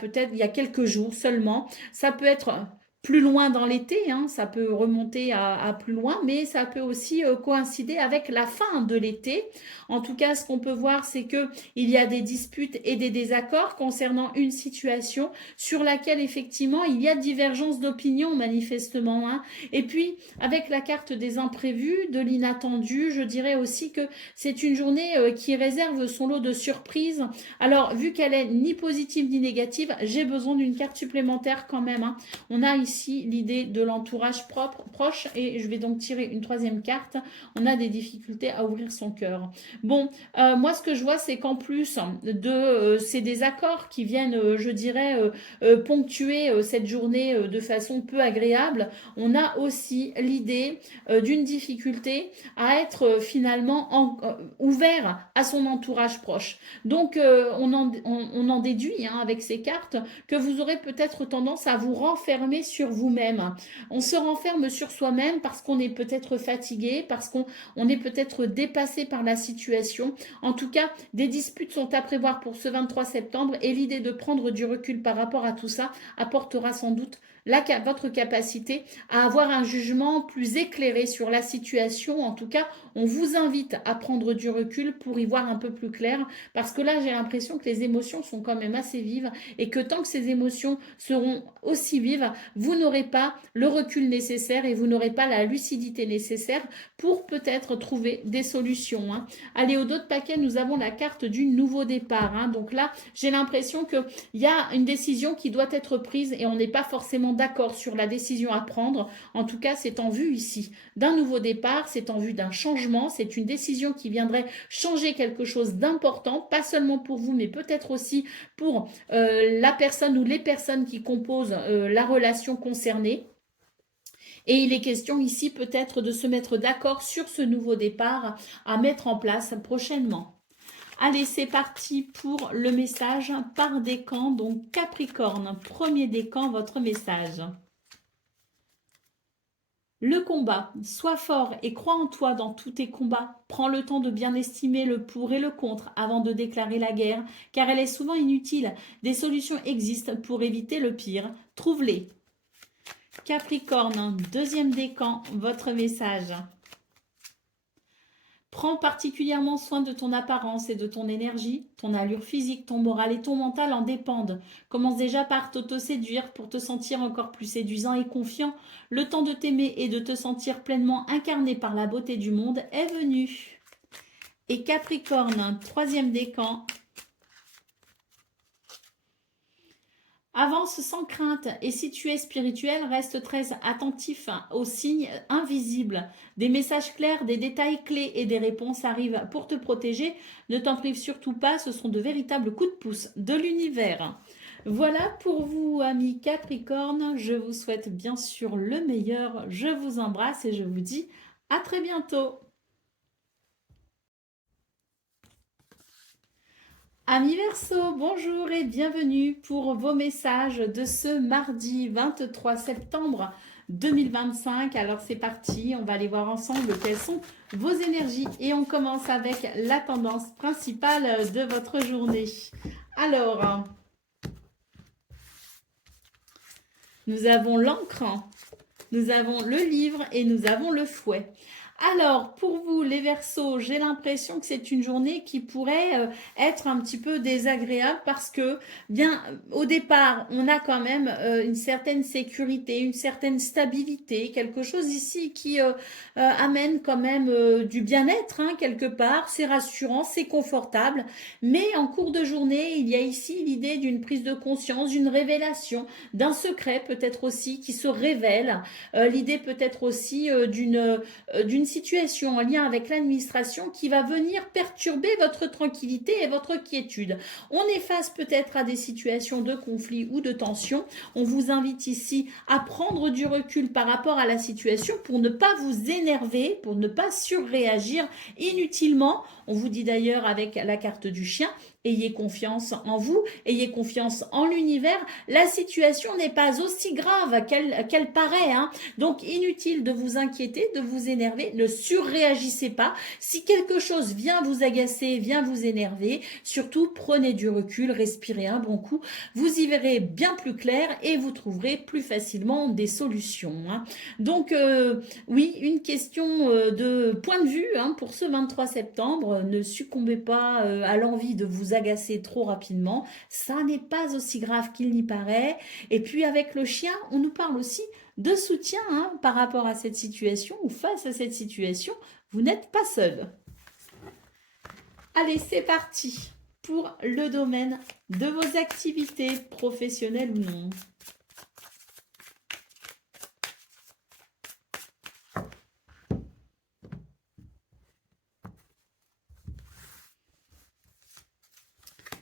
quelques jours seulement. Ça peut être plus loin dans l'été, hein, ça peut remonter à plus loin, mais ça peut aussi coïncider avec la fin de l'été. En tout cas, ce qu'on peut voir, c'est que il y a des disputes et des désaccords concernant une situation sur laquelle effectivement il y a divergence d'opinion manifestement, hein. Et puis, avec la carte des imprévus, de l'inattendu, je dirais aussi que c'est une journée qui réserve son lot de surprises. Alors, vu qu'elle est ni positive ni négative, j'ai besoin d'une carte supplémentaire quand même, hein. On a ici l'idée de l'entourage proche et je vais donc tirer une troisième carte. On a des difficultés à ouvrir son cœur. Bon, moi ce que je vois c'est qu'en plus de ces désaccords qui viennent, je dirais, ponctuer cette journée de façon peu agréable, on a aussi l'idée d'une difficulté à être finalement ouvert à son entourage proche. Donc on en déduit, hein, avec ces cartes que vous aurez peut-être tendance à vous renfermer sur vous-même. On se renferme sur soi-même parce qu'on est peut-être fatigué, parce qu'on est peut-être dépassé par la situation. En tout cas, des disputes sont à prévoir pour ce 23 septembre et l'idée de prendre du recul par rapport à tout ça apportera sans doute votre capacité à avoir un jugement plus éclairé sur la situation. En tout cas, on vous invite à prendre du recul pour y voir un peu plus clair, parce que là, j'ai l'impression que les émotions sont quand même assez vives et que tant que ces émotions seront aussi vives, vous n'aurez pas le recul nécessaire et vous n'aurez pas la lucidité nécessaire pour peut-être trouver des solutions, hein. Allez, au dos de paquet, nous avons la carte du nouveau départ, hein. Donc là, j'ai l'impression qu'il y a une décision qui doit être prise et on n'est pas forcément d'accord sur la décision à prendre. En tout cas, c'est en vue ici d'un nouveau départ, c'est en vue d'un changement, c'est une décision qui viendrait changer quelque chose d'important, pas seulement pour vous, mais peut-être aussi pour la personne ou les personnes qui composent la relation concernée. Et il est question ici peut-être de se mettre d'accord sur ce nouveau départ à mettre en place prochainement. Allez, c'est parti pour le message par décan, donc Capricorne, premier décan, votre message. Le combat, sois fort et crois en toi dans tous tes combats. Prends le temps de bien estimer le pour et le contre avant de déclarer la guerre, car elle est souvent inutile. Des solutions existent pour éviter le pire. Trouve-les. Capricorne, deuxième décan, votre message. Prends particulièrement soin de ton apparence et de ton énergie. Ton allure physique, ton moral et ton mental en dépendent. Commence déjà par t'auto-séduire pour te sentir encore plus séduisant et confiant. Le temps de t'aimer et de te sentir pleinement incarné par la beauté du monde est venu. Et Capricorne, troisième décan. Avance sans crainte et si tu es spirituel, reste très attentif aux signes invisibles. Des messages clairs, des détails clés et des réponses arrivent pour te protéger. Ne t'en prive surtout pas, ce sont de véritables coups de pouce de l'univers. Voilà pour vous, amis Capricorne. Je vous souhaite bien sûr le meilleur. Je vous embrasse et je vous dis à très bientôt. Amis Verseau, bonjour et bienvenue pour vos messages de ce mardi 23 septembre 2025. Alors c'est parti, on va aller voir ensemble quelles sont vos énergies et on commence avec la tendance principale de votre journée. Alors, nous avons l'encre, nous avons le livre et nous avons le fouet. Alors, pour vous, les Verseaux, j'ai l'impression que c'est une journée qui pourrait être un petit peu désagréable parce que, bien, au départ, on a quand même une certaine sécurité, une certaine stabilité, quelque chose ici qui amène quand même du bien-être, hein, quelque part. C'est rassurant, c'est confortable. Mais en cours de journée, il y a ici l'idée d'une prise de conscience, d'une révélation, d'un secret peut-être aussi qui se révèle. L'idée peut-être aussi d'une situation en lien avec l'administration qui va venir perturber votre tranquillité et votre quiétude. On est face peut-être à des situations de conflit ou de tension. On vous invite ici à prendre du recul par rapport à la situation pour ne pas vous énerver, pour ne pas surréagir inutilement. On vous dit d'ailleurs avec la carte du chien ayez confiance en vous, ayez confiance en l'univers. La situation n'est pas aussi grave qu'elle paraît, hein. Donc inutile de vous inquiéter, de vous énerver, ne surréagissez pas. Si quelque chose vient vous agacer, vient vous énerver, surtout prenez du recul, respirez un bon coup, vous y verrez bien plus clair et vous trouverez plus facilement des solutions, hein. Donc oui, une question de point de vue, hein, pour ce 23 septembre, ne succombez pas à l'envie de vous agacer trop rapidement, ça n'est pas aussi grave qu'il n'y paraît. Et puis avec le chien, on nous parle aussi de soutien, hein, par rapport à cette situation ou face à cette situation, vous n'êtes pas seul. Allez, c'est parti pour le domaine de vos activités professionnelles ou non.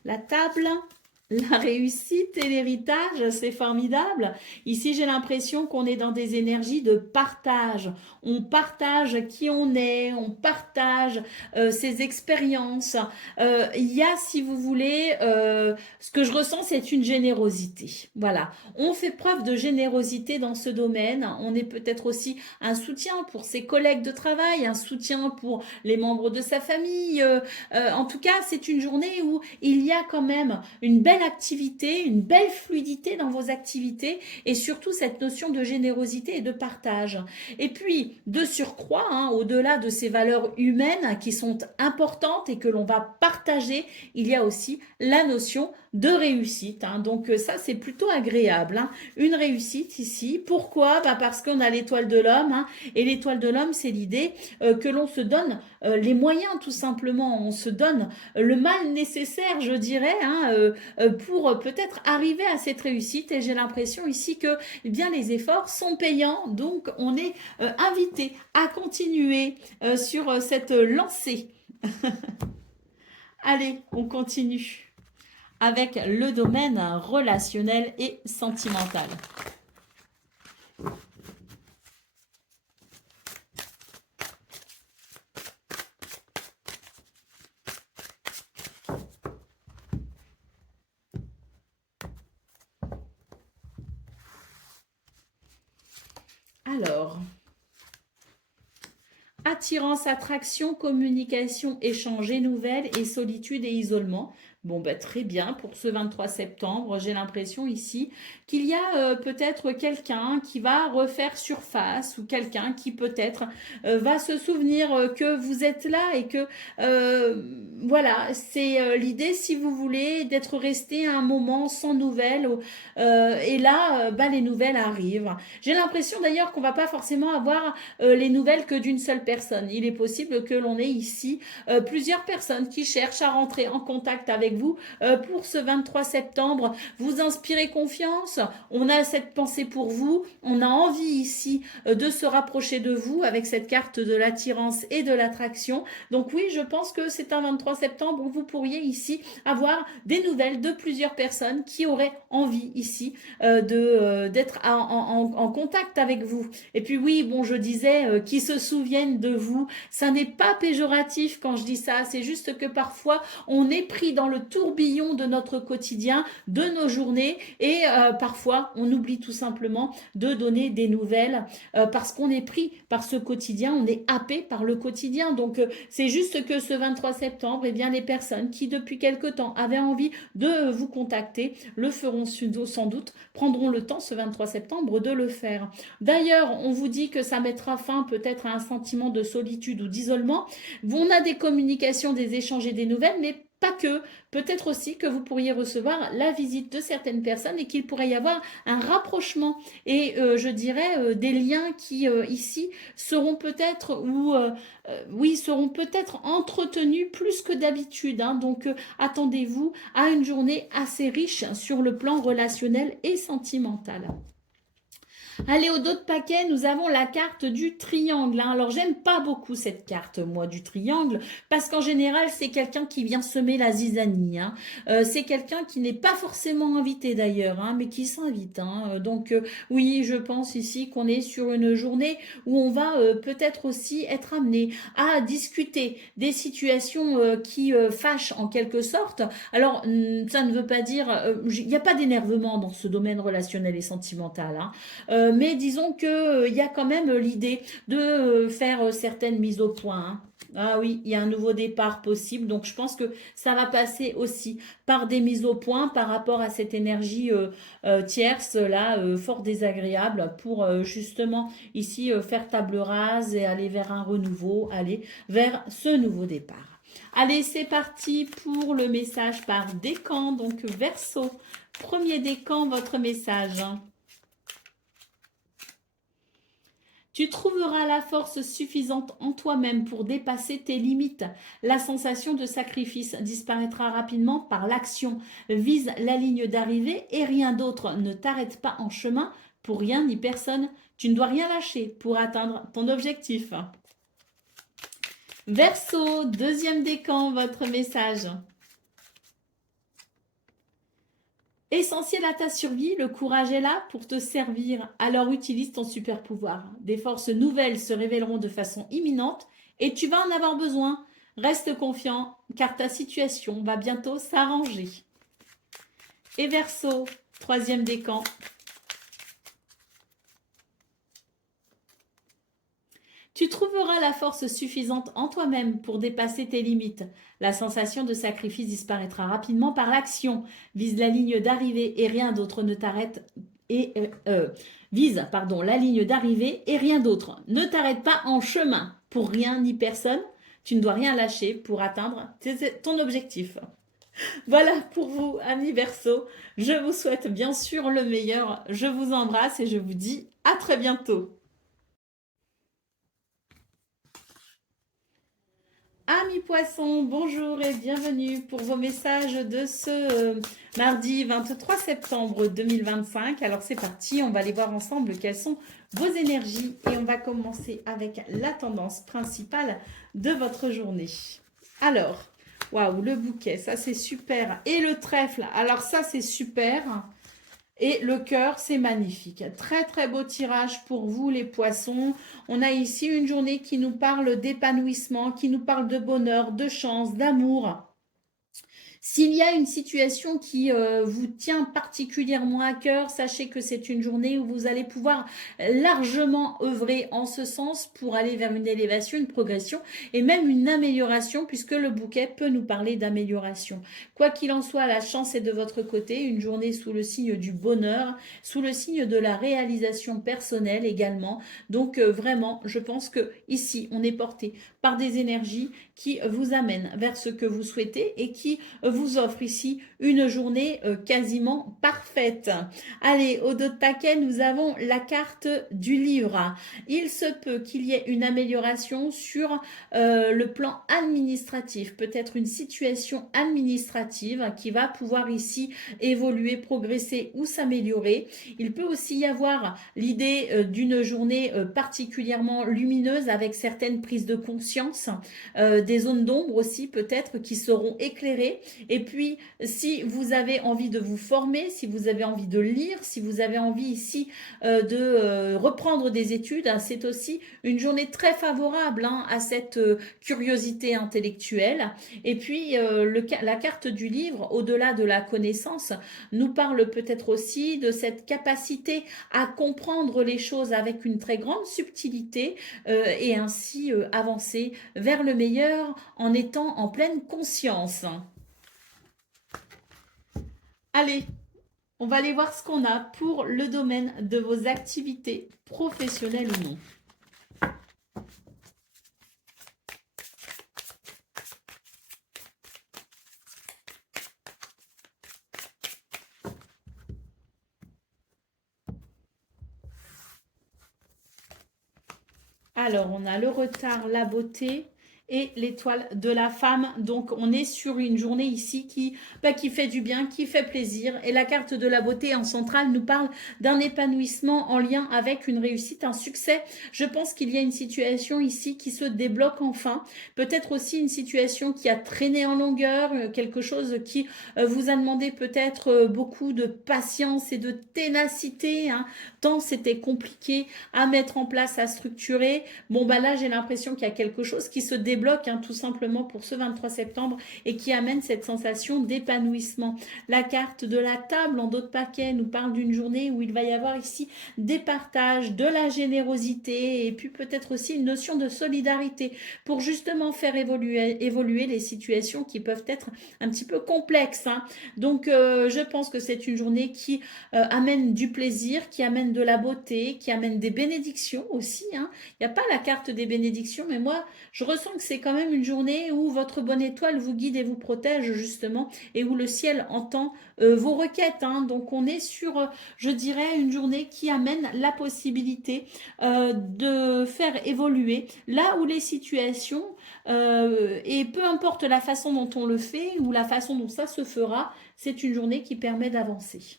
La table, la réussite et l'héritage, c'est formidable. Ici, j'ai l'impression qu'on est dans des énergies de partage. On partage qui on est, on partage ses expériences. Il y a, si vous voulez, ce que je ressens, c'est une générosité. Voilà, on fait preuve de générosité dans ce domaine. On est peut-être aussi un soutien pour ses collègues de travail, un soutien pour les membres de sa famille. En tout cas, c'est une journée où il y a quand même une belle activité, une belle fluidité dans vos activités et surtout cette notion de générosité et de partage. Et puis, de surcroît, hein, au-delà de ces valeurs humaines qui sont importantes et que l'on va partager, il y a aussi la notion de réussite, hein. Donc ça, c'est plutôt agréable, hein. Une réussite ici. Pourquoi? Parce qu'on a l'étoile de l'homme, hein, et l'étoile de l'homme, c'est l'idée que l'on se donne les moyens, tout simplement. On se donne le mal nécessaire, je dirais, hein, pour peut-être arriver à cette réussite. Et j'ai l'impression ici que eh bien, les efforts sont payants. Donc, on est invité à continuer sur cette lancée. Allez, on continue avec le domaine relationnel et sentimental. Alors, attirance, attraction, communication, échange et nouvelles et solitude et isolement. Bon, bah, très bien, pour ce 23 septembre, j'ai l'impression ici qu'il y a peut-être quelqu'un qui va refaire surface ou quelqu'un qui peut-être va se souvenir que vous êtes là et que, voilà, c'est l'idée, si vous voulez, d'être resté un moment sans nouvelles. Et là, bah, les nouvelles arrivent. J'ai l'impression d'ailleurs qu'on va pas forcément avoir les nouvelles que d'une seule personne. Il est possible que l'on ait ici plusieurs personnes qui cherchent à rentrer en contact avec vous pour ce 23 septembre. Vous inspirez confiance, on a cette pensée pour vous, on a envie ici de se rapprocher de vous avec cette carte de l'attirance et de l'attraction. Donc oui, je pense que c'est un 23 septembre où vous pourriez ici avoir des nouvelles de plusieurs personnes qui auraient envie ici d'être en contact avec vous. Et puis oui, bon, je disais qui se souviennent de vous, ça n'est pas péjoratif quand je dis ça, c'est juste que parfois on est pris dans le tourbillon de notre quotidien, de nos journées et parfois on oublie tout simplement de donner des nouvelles parce qu'on est pris par ce quotidien, on est happé par le quotidien. Donc c'est juste que ce 23 septembre, eh bien les personnes qui depuis quelque temps avaient envie de vous contacter le feront sans doute, prendront le temps ce 23 septembre de le faire. D'ailleurs, on vous dit que ça mettra fin peut-être à un sentiment de solitude ou d'isolement. On a des communications, des échanges et des nouvelles, mais pas que. Peut-être aussi que vous pourriez recevoir la visite de certaines personnes et qu'il pourrait y avoir un rapprochement et je dirais des liens qui ici seront peut-être ou oui seront peut-être entretenus plus que d'habitude, hein. Donc attendez-vous à une journée assez riche sur le plan relationnel et sentimental. Allez, au dos de paquet, nous avons la carte du triangle, hein. Alors, j'aime pas beaucoup cette carte, moi, du triangle, parce qu'en général, c'est quelqu'un qui vient semer la zizanie, hein. C'est quelqu'un qui n'est pas forcément invité d'ailleurs, hein, mais qui s'invite, hein. Oui, je pense ici qu'on est sur une journée où on va peut-être aussi être amené à discuter des situations qui fâchent en quelque sorte. Alors, ça ne veut pas dire, il n'y a pas d'énervement dans ce domaine relationnel et sentimental, hein. Mais disons que il y a quand même l'idée de faire certaines mises au point, hein. Ah oui, il y a un nouveau départ possible, donc je pense que ça va passer aussi par des mises au point par rapport à cette énergie tierce là, fort désagréable, pour justement ici faire table rase et aller vers un renouveau, aller vers ce nouveau départ. Allez, c'est parti pour le message par décan, donc Verseau. Premier décan, votre message. Tu trouveras la force suffisante en toi-même pour dépasser tes limites. La sensation de sacrifice disparaîtra rapidement par l'action. Vise la ligne d'arrivée et rien d'autre. Ne t'arrête pas en chemin pour rien ni personne. Tu ne dois rien lâcher pour atteindre ton objectif. Verseau, deuxième décan, votre message. Essentiel à ta survie, le courage est là pour te servir. Alors utilise ton super pouvoir. Des forces nouvelles se révéleront de façon imminente et tu vas en avoir besoin. Reste confiant car ta situation va bientôt s'arranger. Et Verseau, troisième décan. Tu trouveras la force suffisante en toi-même pour dépasser tes limites. La sensation de sacrifice disparaîtra rapidement par l'action. Vise la ligne d'arrivée et rien d'autre ne t'arrête. Vise, pardon, la ligne d'arrivée et rien d'autre. Ne t'arrête pas en chemin pour rien ni personne. Tu ne dois rien lâcher pour atteindre ton objectif. Voilà pour vous, amis Verseau. Je vous souhaite bien sûr le meilleur. Je vous embrasse et je vous dis à très bientôt. Amis poissons, bonjour et bienvenue pour vos messages de ce mardi 23 septembre 2025. Alors c'est parti, on va aller voir ensemble quelles sont vos énergies et on va commencer avec la tendance principale de votre journée. Alors, waouh, le bouquet, ça c'est super. Et le trèfle, alors ça c'est super. Et le cœur, c'est magnifique. Très, très beau tirage pour vous, les poissons. On a ici une journée qui nous parle d'épanouissement, qui nous parle de bonheur, de chance, d'amour. S'il y a une situation qui vous tient particulièrement à cœur, sachez que c'est une journée où vous allez pouvoir largement œuvrer en ce sens pour aller vers une élévation, une progression et même une amélioration, puisque le bouquet peut nous parler d'amélioration. Quoi qu'il en soit, la chance est de votre côté, une journée sous le signe du bonheur, sous le signe de la réalisation personnelle également. Donc vraiment, je pense que ici, on est porté par des énergies qui vous amènent vers ce que vous souhaitez et qui vous offre ici une journée quasiment parfaite. Allez, au dos de paquet, nous avons la carte du livre. Il se peut qu'il y ait une amélioration sur le plan administratif, peut-être une situation administrative qui va pouvoir ici évoluer, progresser ou s'améliorer. Il peut aussi y avoir l'idée d'une journée particulièrement lumineuse avec certaines prises de conscience, des zones d'ombre aussi peut-être qui seront éclairées. Et puis, si vous avez envie de vous former, si vous avez envie de lire, si vous avez envie ici de reprendre des études, hein, c'est aussi une journée très favorable, hein, à cette curiosité intellectuelle. Et puis, la carte du livre, au-delà de la connaissance, nous parle peut-être aussi de cette capacité à comprendre les choses avec une très grande subtilité et ainsi avancer vers le meilleur en étant en pleine conscience. Allez, on va aller voir ce qu'on a pour le domaine de vos activités professionnelles ou non. Alors, on a le retard, la beauté et l'étoile de la femme. Donc, on est sur une journée ici qui fait du bien, qui fait plaisir. Et la carte de la beauté en centrale nous parle d'un épanouissement en lien avec une réussite, un succès. Je pense qu'il y a une situation ici qui se débloque enfin. Peut-être aussi une situation qui a traîné en longueur, quelque chose qui vous a demandé peut-être beaucoup de patience et de ténacité, hein, tant c'était compliqué à mettre en place, à structurer. Bon, bah là, j'ai l'impression qu'il y a quelque chose qui se débloque, hein, tout simplement pour ce 23 septembre et qui amène cette sensation d'épanouissement. La carte de la table en d'autres paquets nous parle d'une journée où il va y avoir ici des partages, de la générosité et puis peut-être aussi une notion de solidarité pour justement faire évoluer les situations qui peuvent être un petit peu complexes, hein. Donc, je pense que c'est une journée qui amène du plaisir, qui amène de la beauté, qui amène des bénédictions aussi, hein. Il n'y a pas la carte des bénédictions, mais moi, je ressens que c'est quand même une journée où votre bonne étoile vous guide et vous protège justement, et où le ciel entend vos requêtes, hein. Donc on est sur, je dirais, une journée qui amène la possibilité de faire évoluer là où les situations, et peu importe la façon dont on le fait ou la façon dont ça se fera, c'est une journée qui permet d'avancer.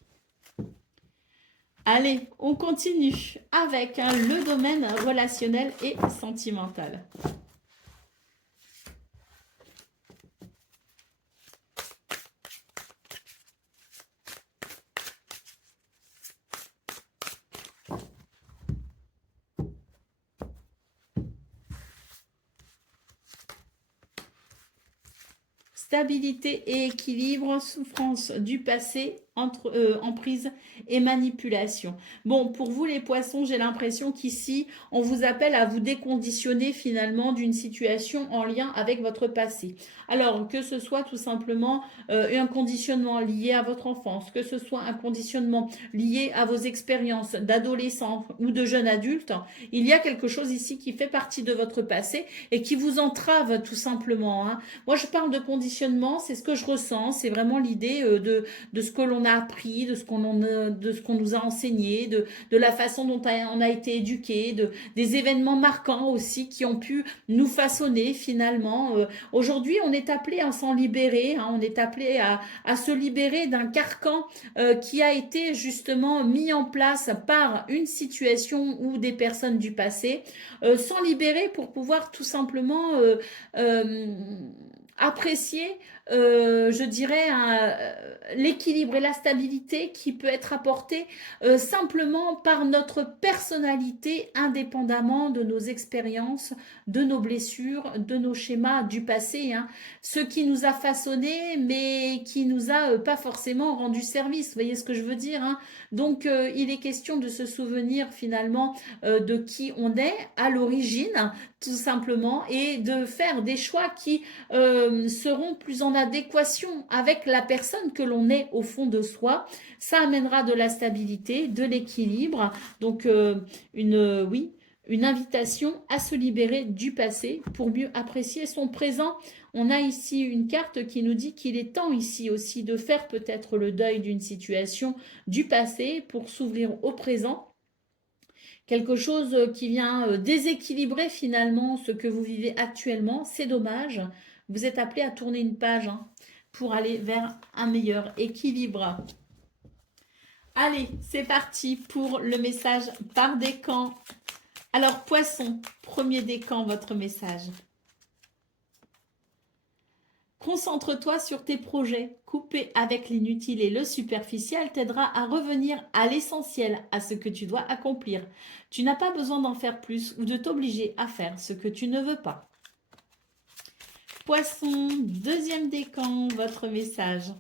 Allez, on continue avec le domaine relationnel et sentimental. Stabilité et équilibre, souffrance du passé, emprise et manipulation. Bon, pour vous les poissons, j'ai l'impression qu'ici, on vous appelle à vous déconditionner finalement d'une situation en lien avec votre passé. Alors, que ce soit tout simplement un conditionnement lié à votre enfance, que ce soit un conditionnement lié à vos expériences d'adolescent ou de jeune adulte, il y a quelque chose ici qui fait partie de votre passé et qui vous entrave tout simplement, hein. Moi, je parle de conditionnement, c'est ce que je ressens, c'est vraiment l'idée de ce que l'on a appris, de ce qu'on nous a enseigné, de la façon dont on a été éduqué, des événements marquants aussi qui ont pu nous façonner finalement. Aujourd'hui, on est appelé à s'en libérer, hein, on est appelé à se libérer d'un carcan qui a été justement mis en place par une situation ou des personnes du passé, s'en libérer pour pouvoir tout simplement euh, apprécier, je dirais, l'équilibre et la stabilité qui peut être apportée simplement par notre personnalité, indépendamment de nos expériences, de nos blessures, de nos schémas du passé, hein. Ce qui nous a façonné, mais qui nous a pas forcément rendu service. Vous voyez ce que je veux dire, hein? Donc, il est question de se souvenir finalement de qui on est à l'origine, tout simplement, et de faire des choix qui seront plus en adéquation avec la personne que l'on est au fond de soi. Ça amènera de la stabilité, de l'équilibre. Donc, oui, une invitation à se libérer du passé pour mieux apprécier son présent. On a ici une carte qui nous dit qu'il est temps ici aussi de faire peut-être le deuil d'une situation du passé pour s'ouvrir au présent. Quelque chose qui vient déséquilibrer finalement ce que vous vivez actuellement. C'est dommage. Vous êtes appelé à tourner une page, hein, pour aller vers un meilleur équilibre. Allez, c'est parti pour le message par décan. Alors, poisson, premier décan, votre message. Concentre-toi sur tes projets. Couper avec l'inutile et le superficiel t'aidera à revenir à l'essentiel, à ce que tu dois accomplir. Tu n'as pas besoin d'en faire plus ou de t'obliger à faire ce que tu ne veux pas. Poisson, deuxième décan, votre message.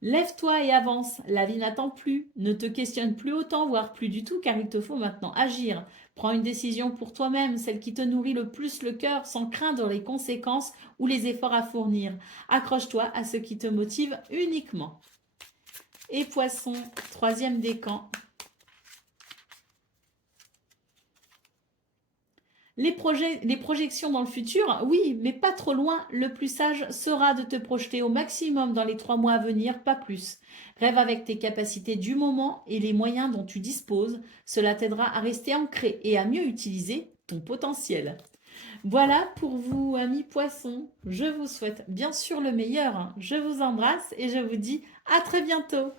Lève-toi et avance, la vie n'attend plus. Ne te questionne plus autant, voire plus du tout, car il te faut maintenant agir. Prends une décision pour toi-même, celle qui te nourrit le plus le cœur, sans craindre les conséquences ou les efforts à fournir. Accroche-toi à ce qui te motive uniquement. Et poisson, troisième décan. Les projections dans le futur, oui, mais pas trop loin. Le plus sage sera de te projeter au maximum dans les 3 mois à venir, pas plus. Rêve avec tes capacités du moment et les moyens dont tu disposes. Cela t'aidera à rester ancré et à mieux utiliser ton potentiel. Voilà pour vous, amis poissons. Je vous souhaite bien sûr le meilleur. Je vous embrasse et je vous dis à très bientôt.